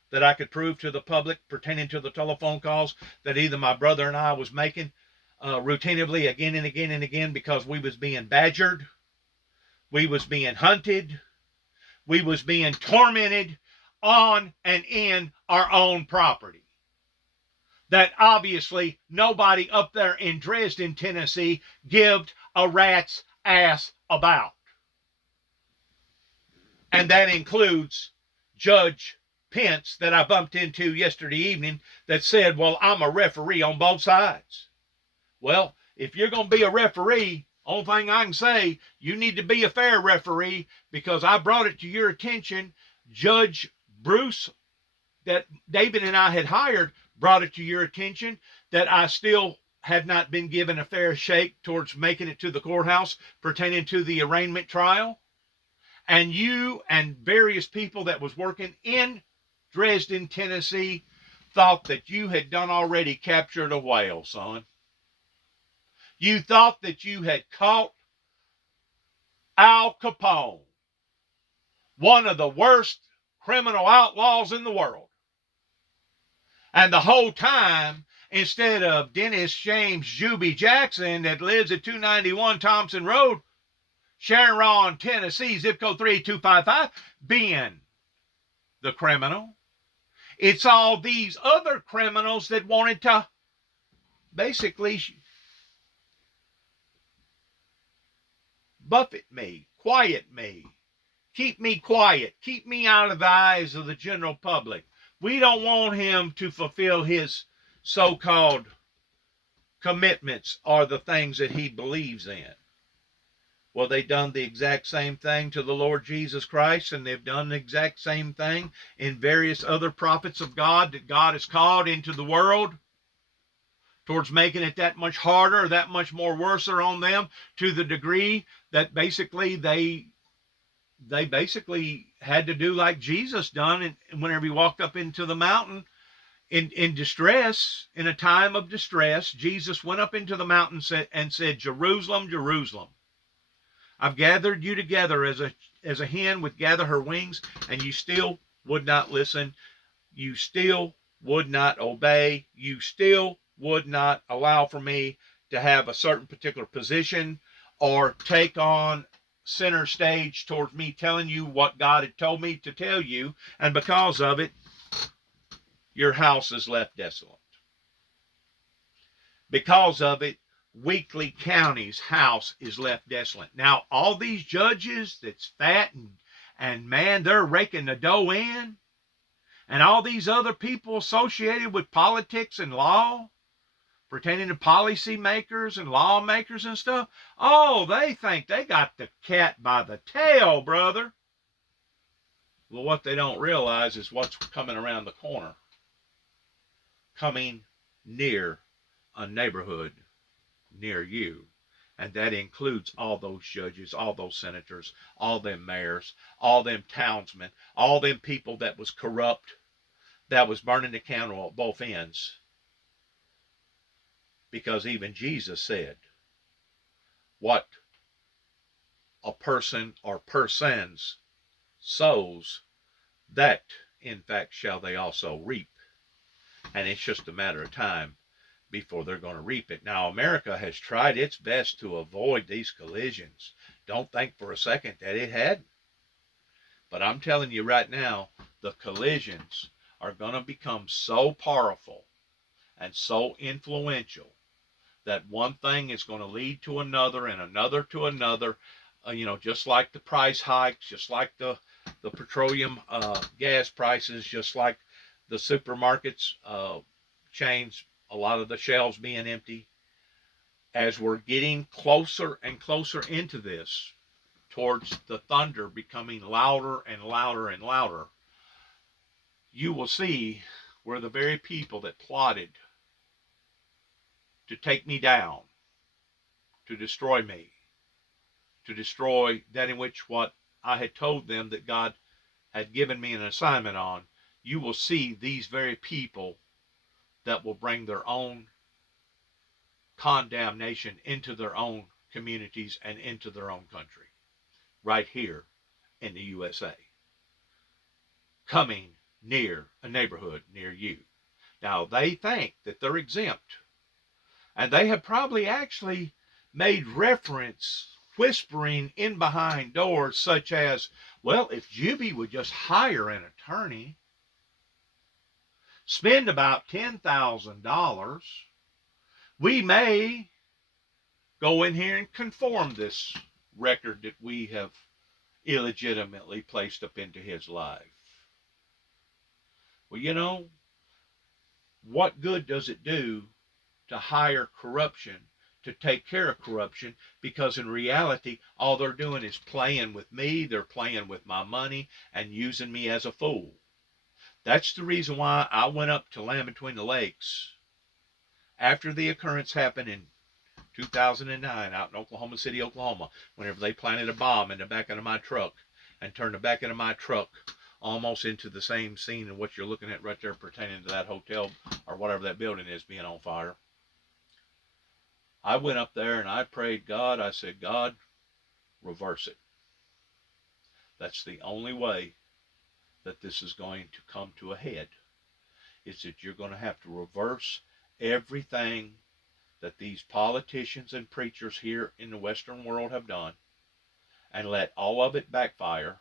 that I could prove to the public pertaining to the telephone calls that either my brother and I was making routinely again and again and again, because we was being badgered, we was being hunted, we was being tormented on and in our own property. That obviously nobody up there in Dresden, Tennessee, gave a rat's ass about. And that includes Judge Pence that I bumped into yesterday evening that said, well, I'm a referee on both sides. Well, if you're going to be a referee, only thing I can say, you need to be a fair referee, because I brought it to your attention. Judge Bruce, that David and I had hired, brought it to your attention that I still have not been given a fair shake towards making it to the courthouse pertaining to the arraignment trial. And you and various people that was working in Dresden, Tennessee, thought that you had done already captured a whale, son. You thought that you had caught Al Capone, one of the worst criminal outlaws in the world. And the whole time, instead of Dennis James Juby Jackson that lives at 291 Thompson Road, Sharon, Tennessee, zip code 38255, being the criminal, it's all these other criminals that wanted to basically buffet me, quiet me, keep me quiet, keep me out of the eyes of the general public. We don't want him to fulfill his so-called commitments or the things that he believes in. Well, they done the exact same thing to the Lord Jesus Christ, and they've done the exact same thing in various other prophets of God that God has called into the world, towards making it that much harder, that much more worse on them, to the degree that basically they basically had to do like Jesus done, and whenever he walked up into the mountain in distress, in a time of distress, Jesus went up into the mountain and said, Jerusalem, Jerusalem, I've gathered you together as a hen would gather her wings, and you still would not listen. You still would not obey. You still would not allow for me to have a certain particular position or take on center stage towards me telling you what God had told me to tell you. And because of it, your house is left desolate. Because of it, Weakley County's house is left desolate. Now, all these judges that's fat and man, they're raking the dough in, and all these other people associated with politics and law, pertaining to policy makers and lawmakers and stuff, oh, they think they got the cat by the tail, brother. Well, what they don't realize is what's coming around the corner, coming near a neighborhood near you. And that includes all those judges, all those senators, all them mayors, all them townsmen, all them people that was corrupt, that was burning the candle at both ends. Because even Jesus said, what a person or persons sows, that in fact shall they also reap. And it's just a matter of time before they're going to reap it. Now, America has tried its best to avoid these collisions. Don't think for a second that it hadn't. But I'm telling you right now, the collisions are going to become so powerful and so influential that one thing is going to lead to another and another to another. Just like the price hikes, just like the petroleum gas prices, just like the supermarkets chains, a lot of the shelves being empty. As we're getting closer and closer into this, towards the thunder becoming louder and louder and louder, you will see where the very people that plotted to take me down, to destroy me, to destroy that in which what I had told them that God had given me an assignment on, you will see these very people that will bring their own condemnation into their own communities and into their own country, right here in the USA, coming near a neighborhood near you. Now, they think that they're exempt, and they have probably actually made reference, whispering in behind doors, such as, well, if Juby would just hire an attorney, spend about $10,000, we may go in here and conform this record that we have illegitimately placed up into his life. Well, you know, what good does it do to hire corruption to take care of corruption? Because in reality, all they're doing is playing with me, they're playing with my money, and using me as a fool. That's the reason why I went up to Land Between the Lakes after the occurrence happened in 2009 out in Oklahoma City, Oklahoma, whenever they planted a bomb in the back of my truck and turned the back end of my truck almost into the same scene of what you're looking at right there pertaining to that hotel or whatever that building is being on fire. I went up there and I prayed God. I said, God, reverse it. That's the only way that this is going to come to a head, is that you're going to have to reverse everything that these politicians and preachers here in the Western world have done and let all of it backfire,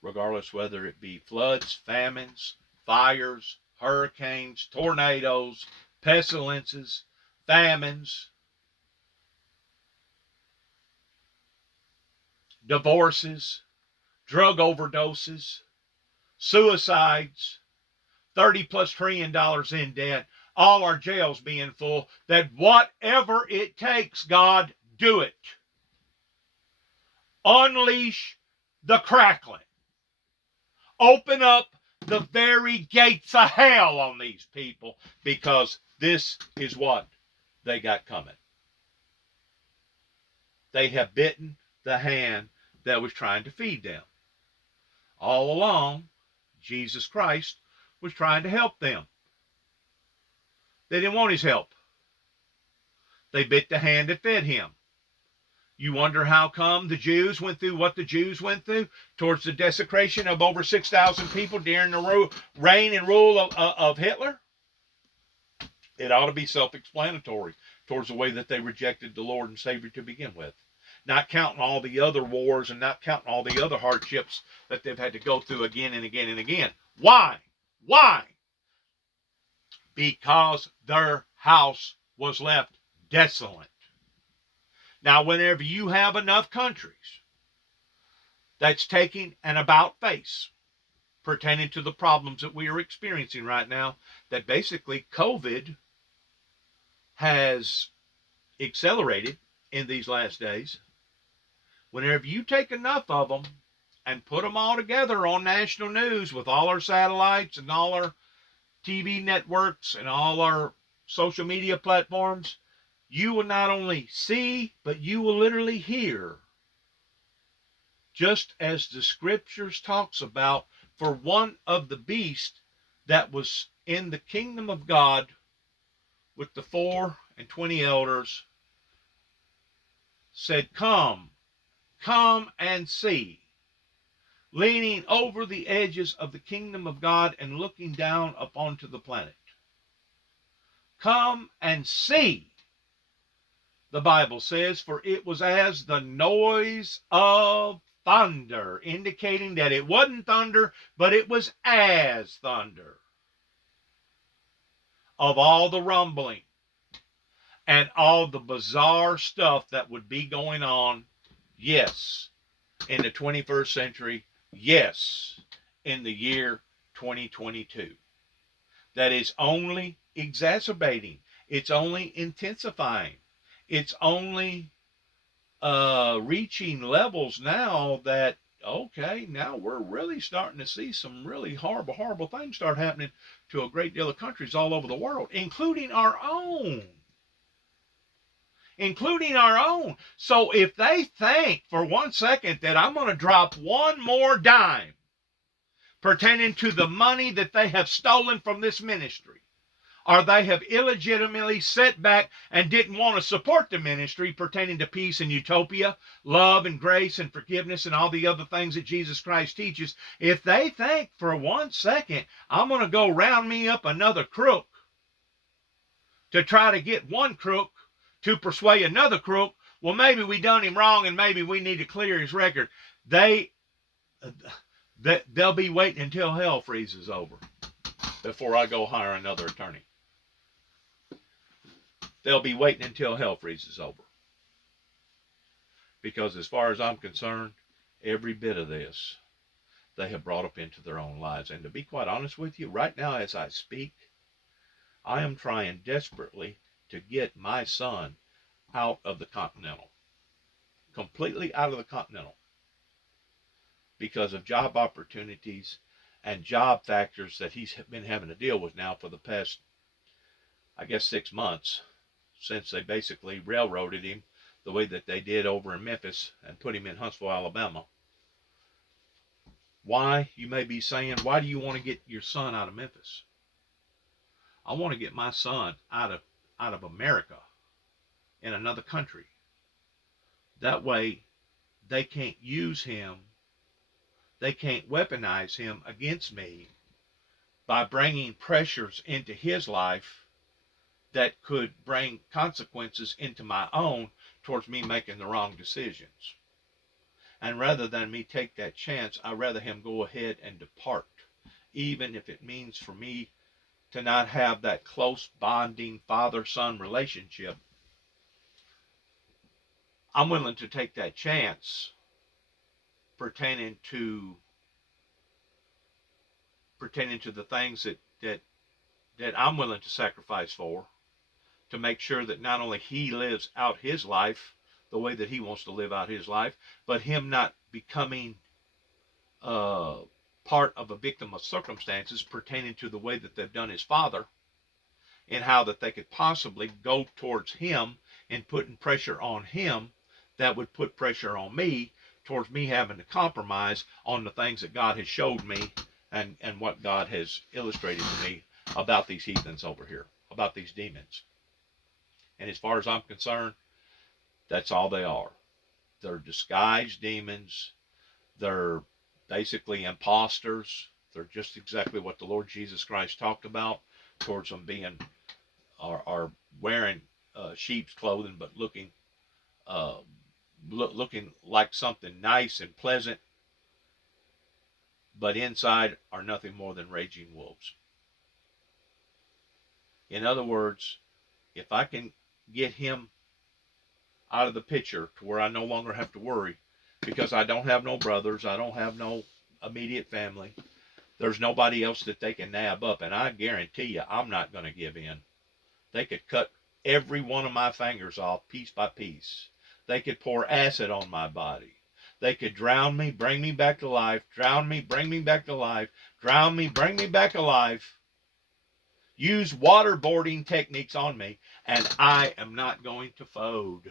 regardless whether it be floods, famines, fires, hurricanes, tornadoes, pestilences, famines, divorces, drug overdoses, suicides, $30+ trillion in debt, all our jails being full, that whatever it takes, God, do it. Unleash the crackling. Open up the very gates of hell on these people, because this is what they got coming. They have bitten the hand that was trying to feed them. All along, Jesus Christ was trying to help them. They didn't want his help. They bit the hand that fed him. You wonder how come the Jews went through what the Jews went through towards the desecration of over 6,000 people during the reign and rule of Hitler? It ought to be self-explanatory towards the way that they rejected the Lord and Savior to begin with. Not counting all the other wars and not counting all the other hardships that they've had to go through again and again and again. Why? Why? Because their house was left desolate. Now, whenever you have enough countries that's taking an about face pertaining to the problems that we are experiencing right now, that basically COVID has accelerated in these last days, whenever you take enough of them and put them all together on national news with all our satellites and all our TV networks and all our social media platforms, you will not only see, but you will literally hear, just as the scriptures talks about, for one of the beasts that was in the kingdom of God with the 24 elders said, come and see, leaning over the edges of the kingdom of God and looking down upon to the planet. Come and see, the Bible says, for it was as the noise of thunder, indicating that it wasn't thunder, but it was as thunder, of all the rumbling and all the bizarre stuff that would be going on, yes, in the 21st century, yes, in the year 2022. That is only exacerbating. It's only intensifying. It's only reaching levels now that, okay, now we're really starting to see some really horrible, horrible things start happening to a great deal of countries all over the world, including our own. Including our own. So if they think for 1 second that I'm going to drop one more dime pertaining to the money that they have stolen from this ministry, or they have illegitimately set back and didn't want to support the ministry pertaining to peace and utopia, love and grace and forgiveness and all the other things that Jesus Christ teaches, if they think for 1 second, I'm going to go round me up another crook to try to get one crook to persuade another crook, well, maybe we done him wrong and maybe we need to clear his record. They'll be waiting until hell freezes over before I go hire another attorney. They'll be waiting until hell freezes over. Because as far as I'm concerned, every bit of this they have brought up into their own lives. And to be quite honest with you, right now as I speak, I am trying desperately to get my son out of the Continental. Completely out of the Continental. Because of job opportunities and job factors that he's been having to deal with now for the past, I guess, 6 months, since they basically railroaded him the way that they did over in Memphis and put him in Huntsville, Alabama. Why, you may be saying, why do you want to get your son out of Memphis? I want to get my son out of America, in another country. That way, they can't use him, they can't weaponize him against me by bringing pressures into his life that could bring consequences into my own towards me making the wrong decisions. And rather than me take that chance, I'd rather him go ahead and depart, even if it means for me to not have that close bonding father-son relationship. I'm willing to take that chance pertaining to the things that I'm willing to sacrifice for, to make sure that not only he lives out his life the way that he wants to live out his life, but him not becoming part of a victim of circumstances pertaining to the way that they've done his father, and how that they could possibly go towards him and putting pressure on him that would put pressure on me towards me having to compromise on the things that God has showed me and what God has illustrated to me about these heathens over here, about these demons. And as far as I'm concerned, that's all they are. They're disguised demons. They're basically imposters. They're just exactly what the Lord Jesus Christ talked about towards them being are wearing sheep's clothing, but looking like something nice and pleasant, but inside are nothing more than raging wolves. In other words, if I can get him out of the picture to where I no longer have to worry, because I don't have no brothers, I don't have no immediate family, there's nobody else that they can nab up, and I guarantee you I'm not going to give in. They could cut every one of my fingers off piece by piece. They could pour acid on my body. They could drown me, bring me back to life, drown me, bring me back to life, drown me, bring me back alive, use waterboarding techniques on me, and I am not going to fold.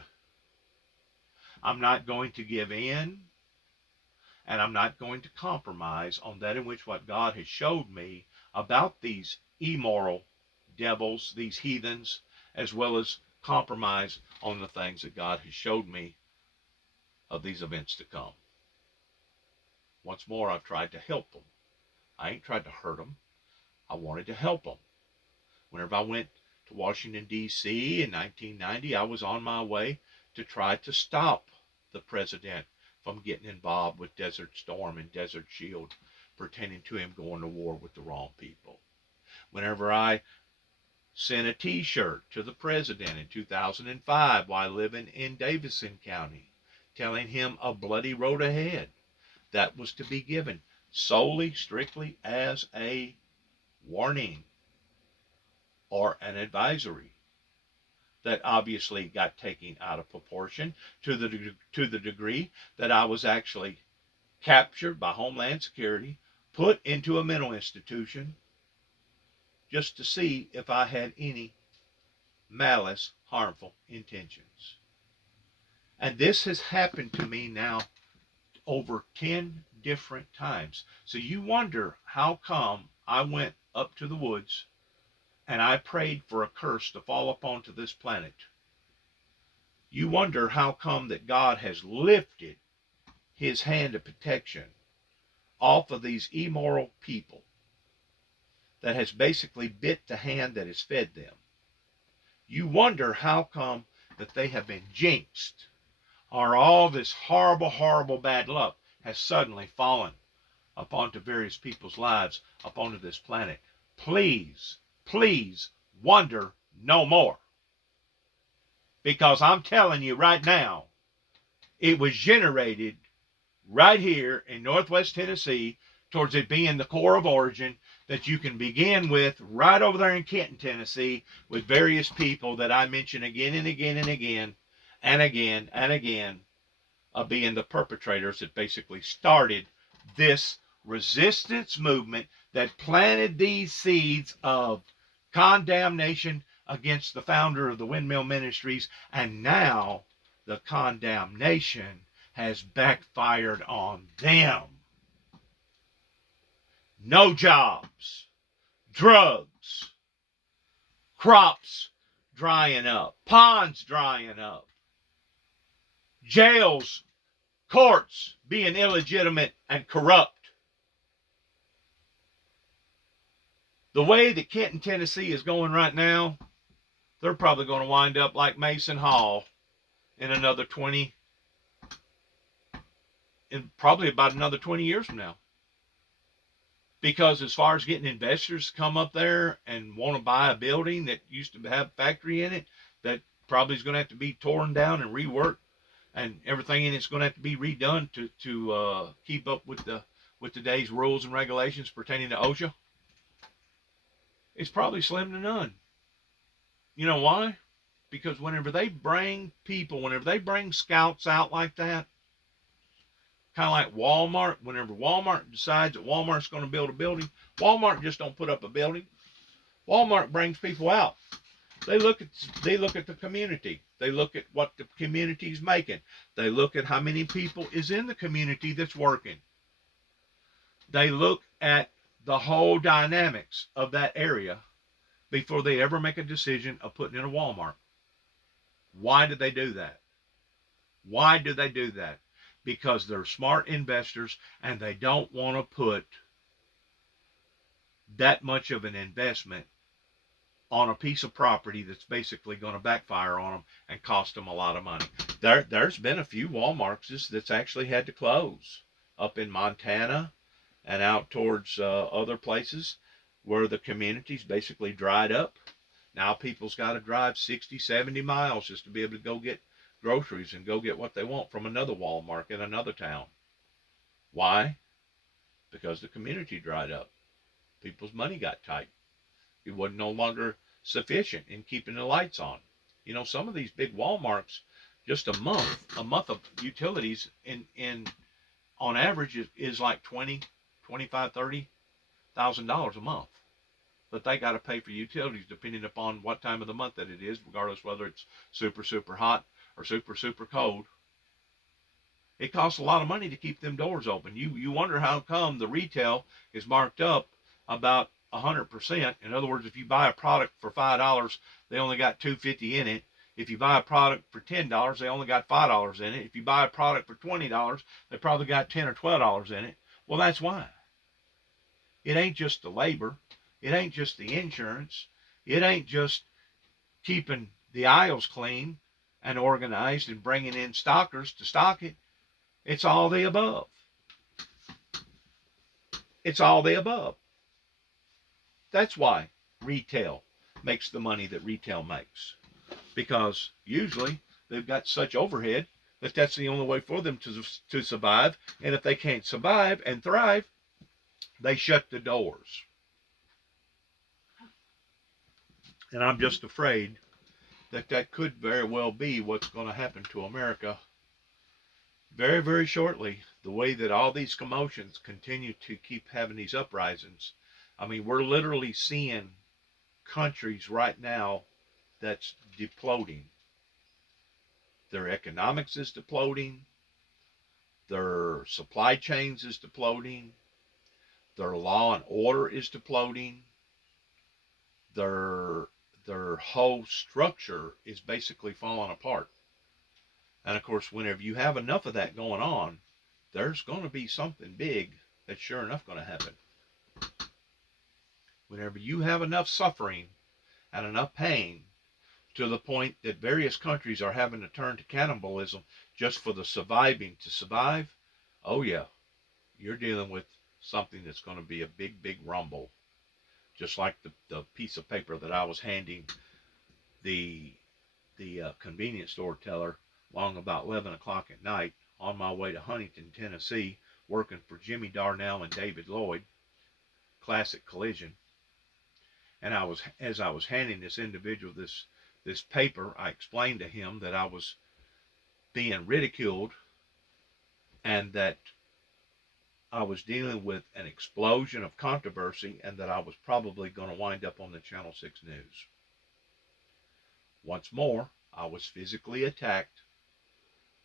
I'm not going to give in, and I'm not going to compromise on that in which what God has showed me about these immoral devils, these heathens, as well as compromise on the things that God has showed me of these events to come. Once more, I've tried to help them. I ain't tried to hurt them. I wanted to help them. Whenever I went to Washington, D.C. in 1990, I was on my way to try to stop the president from getting involved with Desert Storm and Desert Shield pertaining to him going to war with the wrong people. Whenever I sent a t-shirt to the president in 2005 while living in Davidson County, telling him a bloody road ahead, that was to be given solely, strictly as a warning or an advisory. That obviously got taken out of proportion to the degree that I was actually captured by Homeland Security, put into a mental institution, just to see if I had any malice, harmful intentions. And this has happened to me now over 10 different times. So you wonder how come I went up to the woods and I prayed for a curse to fall upon to this planet. You wonder how come that God has lifted his hand of protection off of these immoral people that has basically bit the hand that has fed them. You wonder how come that they have been jinxed, or all this horrible, horrible bad luck has suddenly fallen upon to various people's lives upon this planet. Please, please wonder no more. Because I'm telling you right now, It was generated right here in Northwest Tennessee, towards it being the core of origin that you can begin with right over there in Kenton, Tennessee, with various people that I mention again and again and again and again and again, of being the perpetrators that basically started this resistance movement that planted these seeds of condemnation against the founder of the Windmill Ministries, and now the condemnation has backfired on them. No jobs, drugs, crops drying up, ponds drying up, jails, courts being illegitimate and corrupt. The way that Kenton, Tennessee is going right now, they're probably going to wind up like Mason Hall in another 20, in probably about another 20 years from now. Because as far as getting investors to come up there and want to buy a building that used to have a factory in it, that probably is going to have to be torn down and reworked, and everything in it's going to have to be redone to keep up with today's rules and regulations pertaining to OSHA, it's probably slim to none. You know why? Because whenever they bring scouts out like that, kind of like Walmart, whenever Walmart decides that Walmart's going to build a building, Walmart just don't put up a building. Walmart brings people out. They look at the community. They look at what the community's making. They look at how many people is in the community that's working. They look at the whole dynamics of that area before they ever make a decision of putting in a Walmart. Why do they do that? Why do they do that? Because they're smart investors and they don't want to put that much of an investment on a piece of property that's basically going to backfire on them and cost them a lot of money. There's been a few Walmarts that's actually had to close up in Montana and out towards other places where the community's basically dried up. Now people's got to drive 60, 70 miles just to be able to go get groceries and go get what they want from another Walmart in another town. Why? Because the community dried up. People's money got tight. It wasn't no longer sufficient in keeping the lights on. You know, some of these big Walmarts, just a month of utilities in on average is like $20,000, $25,000, $30,000 a month that they got to pay for utilities depending upon what time of the month that it is, regardless whether it's super, super hot or super, super cold. It costs a lot of money to keep them doors open. You wonder how come the retail is marked up about 100%. In other words, if you buy a product for $5, they only got $2.50 in it. If you buy a product for $10, they only got $5 in it. If you buy a product for $20, they probably got $10 or $12 in it. Well, that's why. It ain't just the labor. It ain't just the insurance. It ain't just keeping the aisles clean and organized and bringing in stockers to stock it. It's all the above. It's all the above. That's why retail makes the money that retail makes. Because usually they've got such overhead that that's the only way for them to survive. And if they can't survive and thrive, they shut the doors. And I'm just afraid that that could very well be what's going to happen to America very, very shortly. The way that all these commotions continue to keep having these uprisings. I mean, we're literally seeing countries right now that's imploding. Their economics is imploding. Their supply chains is imploding. Their law and order is imploding. Their whole structure is basically falling apart. And of course, whenever you have enough of that going on, there's going to be something big that's sure enough going to happen. Whenever you have enough suffering and enough pain to the point that various countries are having to turn to cannibalism just for the surviving to survive, oh yeah, you're dealing with something that's going to be a big, big rumble. Just like the piece of paper that I was handing the convenience store teller along about 11 o'clock at night on my way to Huntington, Tennessee, working for Jimmy Darnell and David Lloyd, Classic Collision. And as I was handing this individual this paper, I explained to him that I was being ridiculed and that I was dealing with an explosion of controversy and that I was probably going to wind up on the Channel 6 News. Once more, I was physically attacked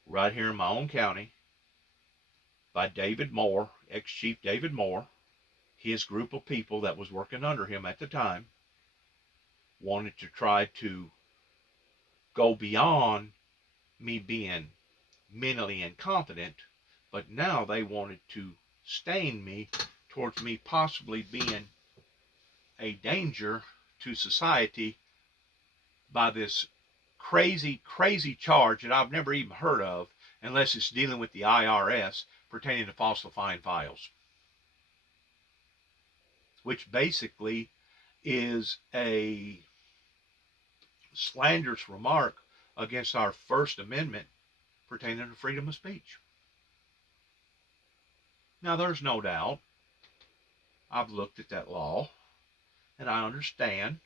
right here in my own county by David Moore, ex-Chief David Moore. His group of people that was working under him at the time wanted to try to go beyond me being mentally incompetent, but now they wanted to stain me towards me possibly being a danger to society by this crazy charge that I've never even heard of unless it's dealing with the IRS pertaining to falsifying files, which basically is a slanderous remark against our First Amendment pertaining to freedom of speech. Now, there's no doubt I've looked at that law, and I understand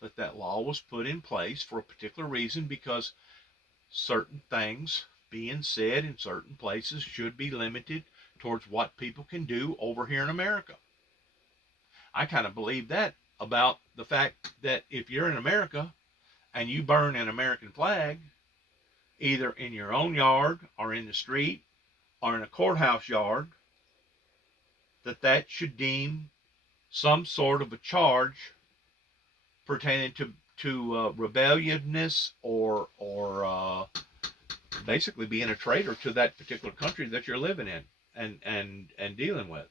that that law was put in place for a particular reason, because certain things being said in certain places should be limited towards what people can do over here in America. I kind of believe that about the fact that if you're in America and you burn an American flag, either in your own yard or in the street or in a courthouse yard, that should deem some sort of a charge pertaining to rebelliousness or basically being a traitor to that particular country that you're living in and dealing with.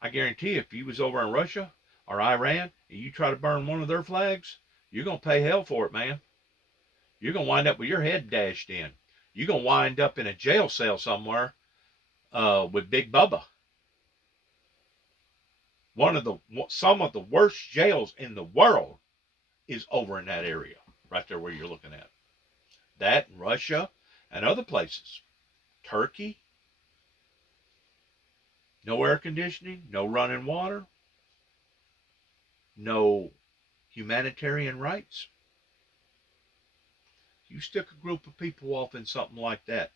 I guarantee if you was over in Russia or Iran and you try to burn one of their flags, you're going to pay hell for it, man. You're going to wind up with your head dashed in. You're going to wind up in a jail cell somewhere with Big Bubba. Some of the worst jails in the world is over in that area, right there where you're looking at. That and Russia and other places. Turkey, no air conditioning, no running water, no humanitarian rights. You stick a group of people off in something like that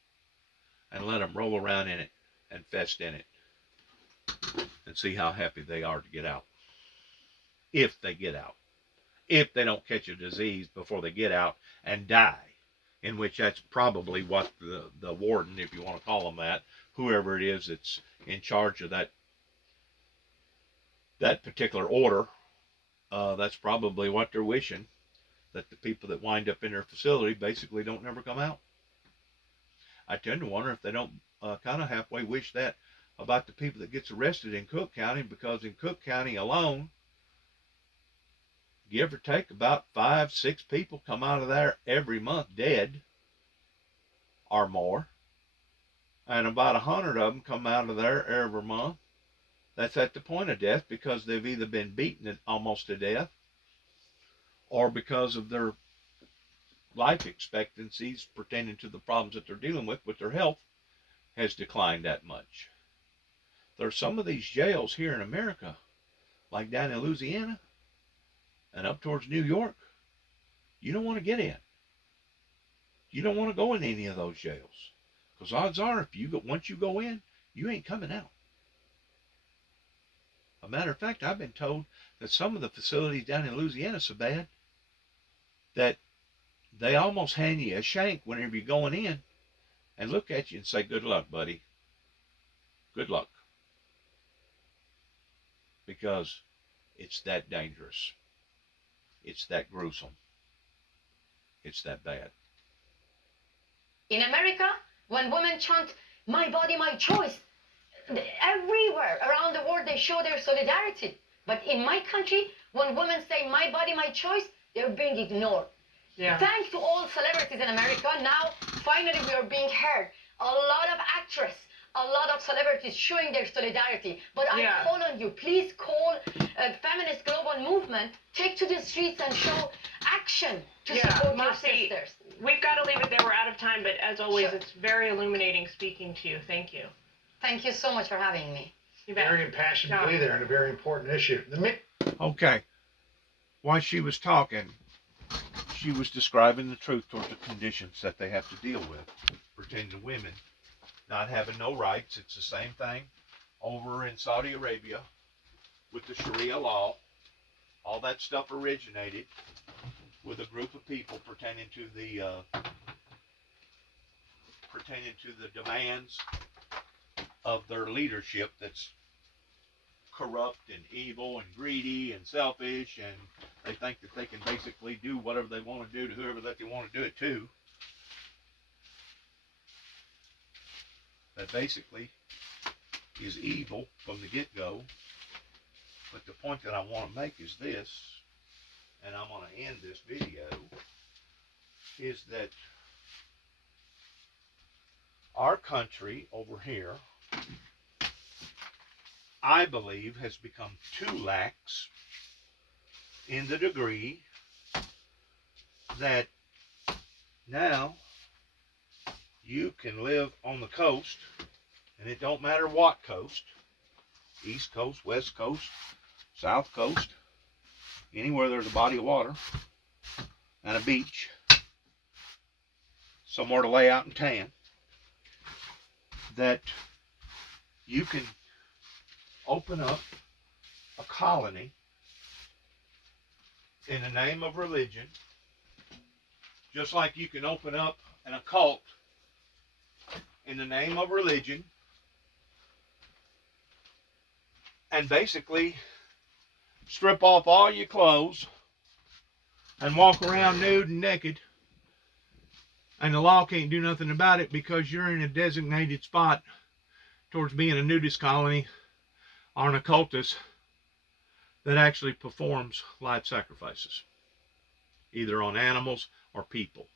and let them roll around in it and fest in it and see how happy they are to get out. If they get out. If they don't catch a disease before they get out and die, in which that's probably what the warden, if you want to call them that, whoever it is that's in charge of that particular order, that's probably what they're wishing, that the people that wind up in their facility basically don't never come out. I tend to wonder if they don't kind of halfway wish that about the people that gets arrested in Cook County, because in Cook County alone, give or take about 5-6 people come out of there every month dead or more, and about 100 of them come out of there every month that's at the point of death because they've either been beaten almost to death or because of their life expectancies pertaining to the problems that they're dealing with their health has declined that much. There's some of these jails here in America, like down in Louisiana and up towards New York, you don't want to get in. You don't want to go in any of those jails, because odds are once you go in, you ain't coming out. A matter of fact, I've been told that some of the facilities down in Louisiana are so bad that they almost hand you a shank whenever you're going in and look at you and say, "Good luck, buddy. Good luck." Because it's that dangerous. It's that gruesome. It's that bad. In America, when women chant, "My body, my choice," everywhere around the world they show their solidarity. But in my country, when women say, "My body, my choice," they're being ignored. Yeah. Thanks to all celebrities in America, now finally we are being heard. A lot of actresses, a lot of celebrities showing their solidarity. But I call on you, please call Feminist Global Movement, take to the streets and show action to support your sisters. we've got to leave it there. We're out of time, but as always, Sure. it's very illuminating speaking to you. Thank you. Thank you so much for having me. You bet. Very impassioned plea there on a very important issue. Okay. While she was talking, she was describing the truth towards the conditions that they have to deal with pertaining to women not having no rights. It's the same thing over in Saudi Arabia with the Sharia law. All that stuff originated with a group of people pertaining to the demands of their leadership that's corrupt and evil and greedy and selfish, and they think that they can basically do whatever they want to do to whoever that they want to do it to. That basically is evil from the get-go. But the point that I want to make is this, and I'm going to end this video, is that our country over here, I believe, has become too lax in the degree that now you can live on the coast, and it don't matter what coast, East Coast, West Coast, South Coast, anywhere there's a body of water and a beach, somewhere to lay out and tan, that you can open up a colony in the name of religion, just like you can open up an occult in the name of religion, and basically strip off all your clothes and walk around nude and naked, and the law can't do nothing about it because you're in a designated spot towards being a nudist colony or an occultist that actually performs live sacrifices, either on animals or people.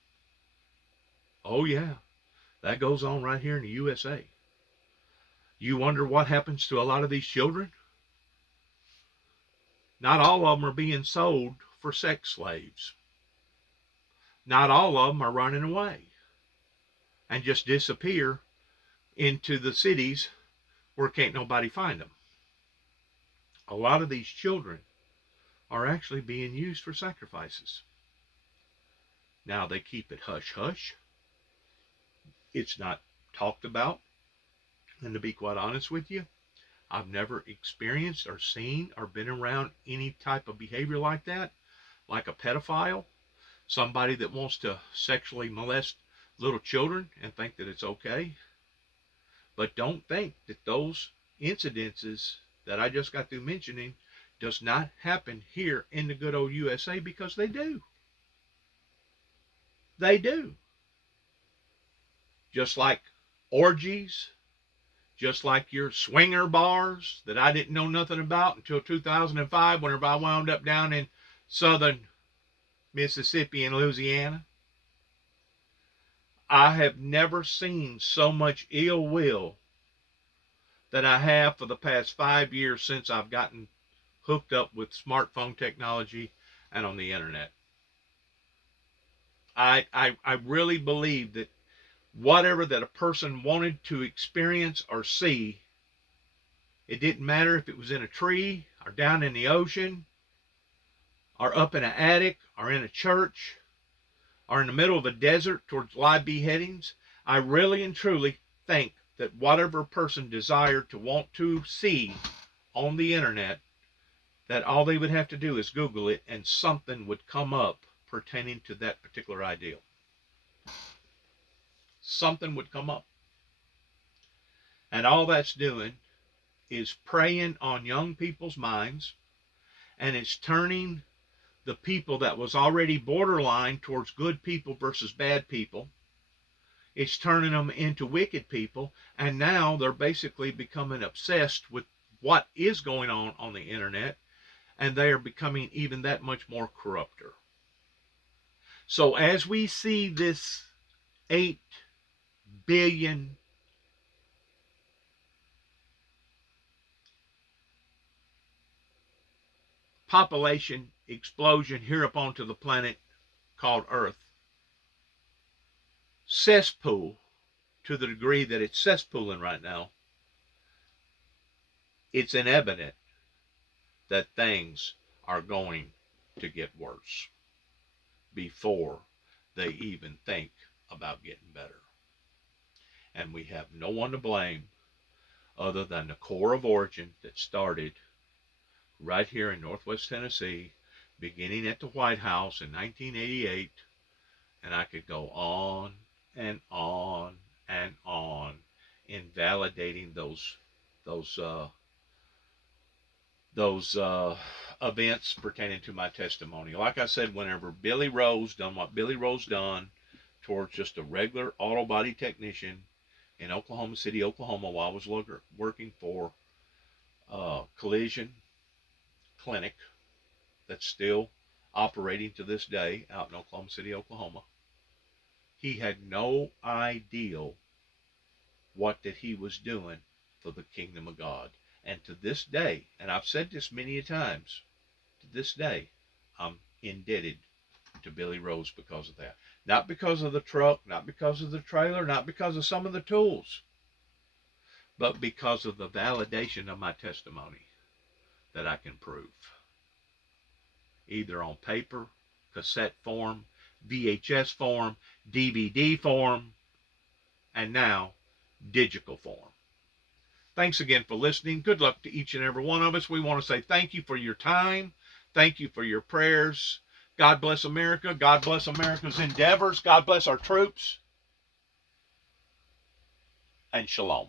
Oh yeah, that goes on right here in the USA. You wonder what happens to a lot of these children? Not all of them are being sold for sex slaves. Not all of them are running away and just disappear into the cities where can't nobody find them. A lot of these children are actually being used for sacrifices. Now they keep it hush hush. It's not talked about. And to be quite honest with you, I've never experienced or seen or been around any type of behavior like that, like a pedophile, somebody that wants to sexually molest little children and think that it's okay. But don't think that those incidences that I just got through mentioning does not happen here in the good old USA, because they do. They do. Just like orgies, just like your swinger bars that I didn't know nothing about until 2005, whenever I wound up down in southern Mississippi and Louisiana. I have never seen so much ill will that I have for the past 5 years since I've gotten hooked up with smartphone technology and on the internet. I really believe that whatever that a person wanted to experience or see, it didn't matter if it was in a tree or down in the ocean or up in an attic or in a church or in the middle of a desert towards live beheadings. I really and truly think that whatever person desired to want to see on the internet, that all they would have to do is Google it and something would come up pertaining to that particular ideal. Something would come up. And all that's doing is preying on young people's minds, and it's turning the people that was already borderline towards good people versus bad people. It's turning them into wicked people, and now they're basically becoming obsessed with what is going on the internet, and they are becoming even that much more corrupter. So as we see this 8 billion population explosion here up onto the planet called Earth, cesspool to the degree that it's cesspooling right now, it's inevitable that things are going to get worse before they even think about getting better. And we have no one to blame other than the Corps of Origin that started right here in Northwest Tennessee, beginning at the White House in 1988, and I could go on and on and on invalidating those events pertaining to my testimony. Like I said, whenever Billy Rose done what Billy Rose done towards just a regular auto body technician in Oklahoma City, Oklahoma, while I was working for Collision Clinic that's still operating to this day out in Oklahoma City, Oklahoma. He had no idea what that he was doing for the kingdom of God. And to this day, and I've said this many a times, to this day, I'm indebted to Billy Rose because of that. Not because of the truck, not because of the trailer, not because of some of the tools, but because of the validation of my testimony that I can prove. Either on paper, cassette form, VHS form, DVD form, and now digital form. Thanks again for listening. Good luck to each and every one of us. We want to say thank you for your time. Thank you for your prayers. God bless America. God bless America's endeavors. God bless our troops. And shalom.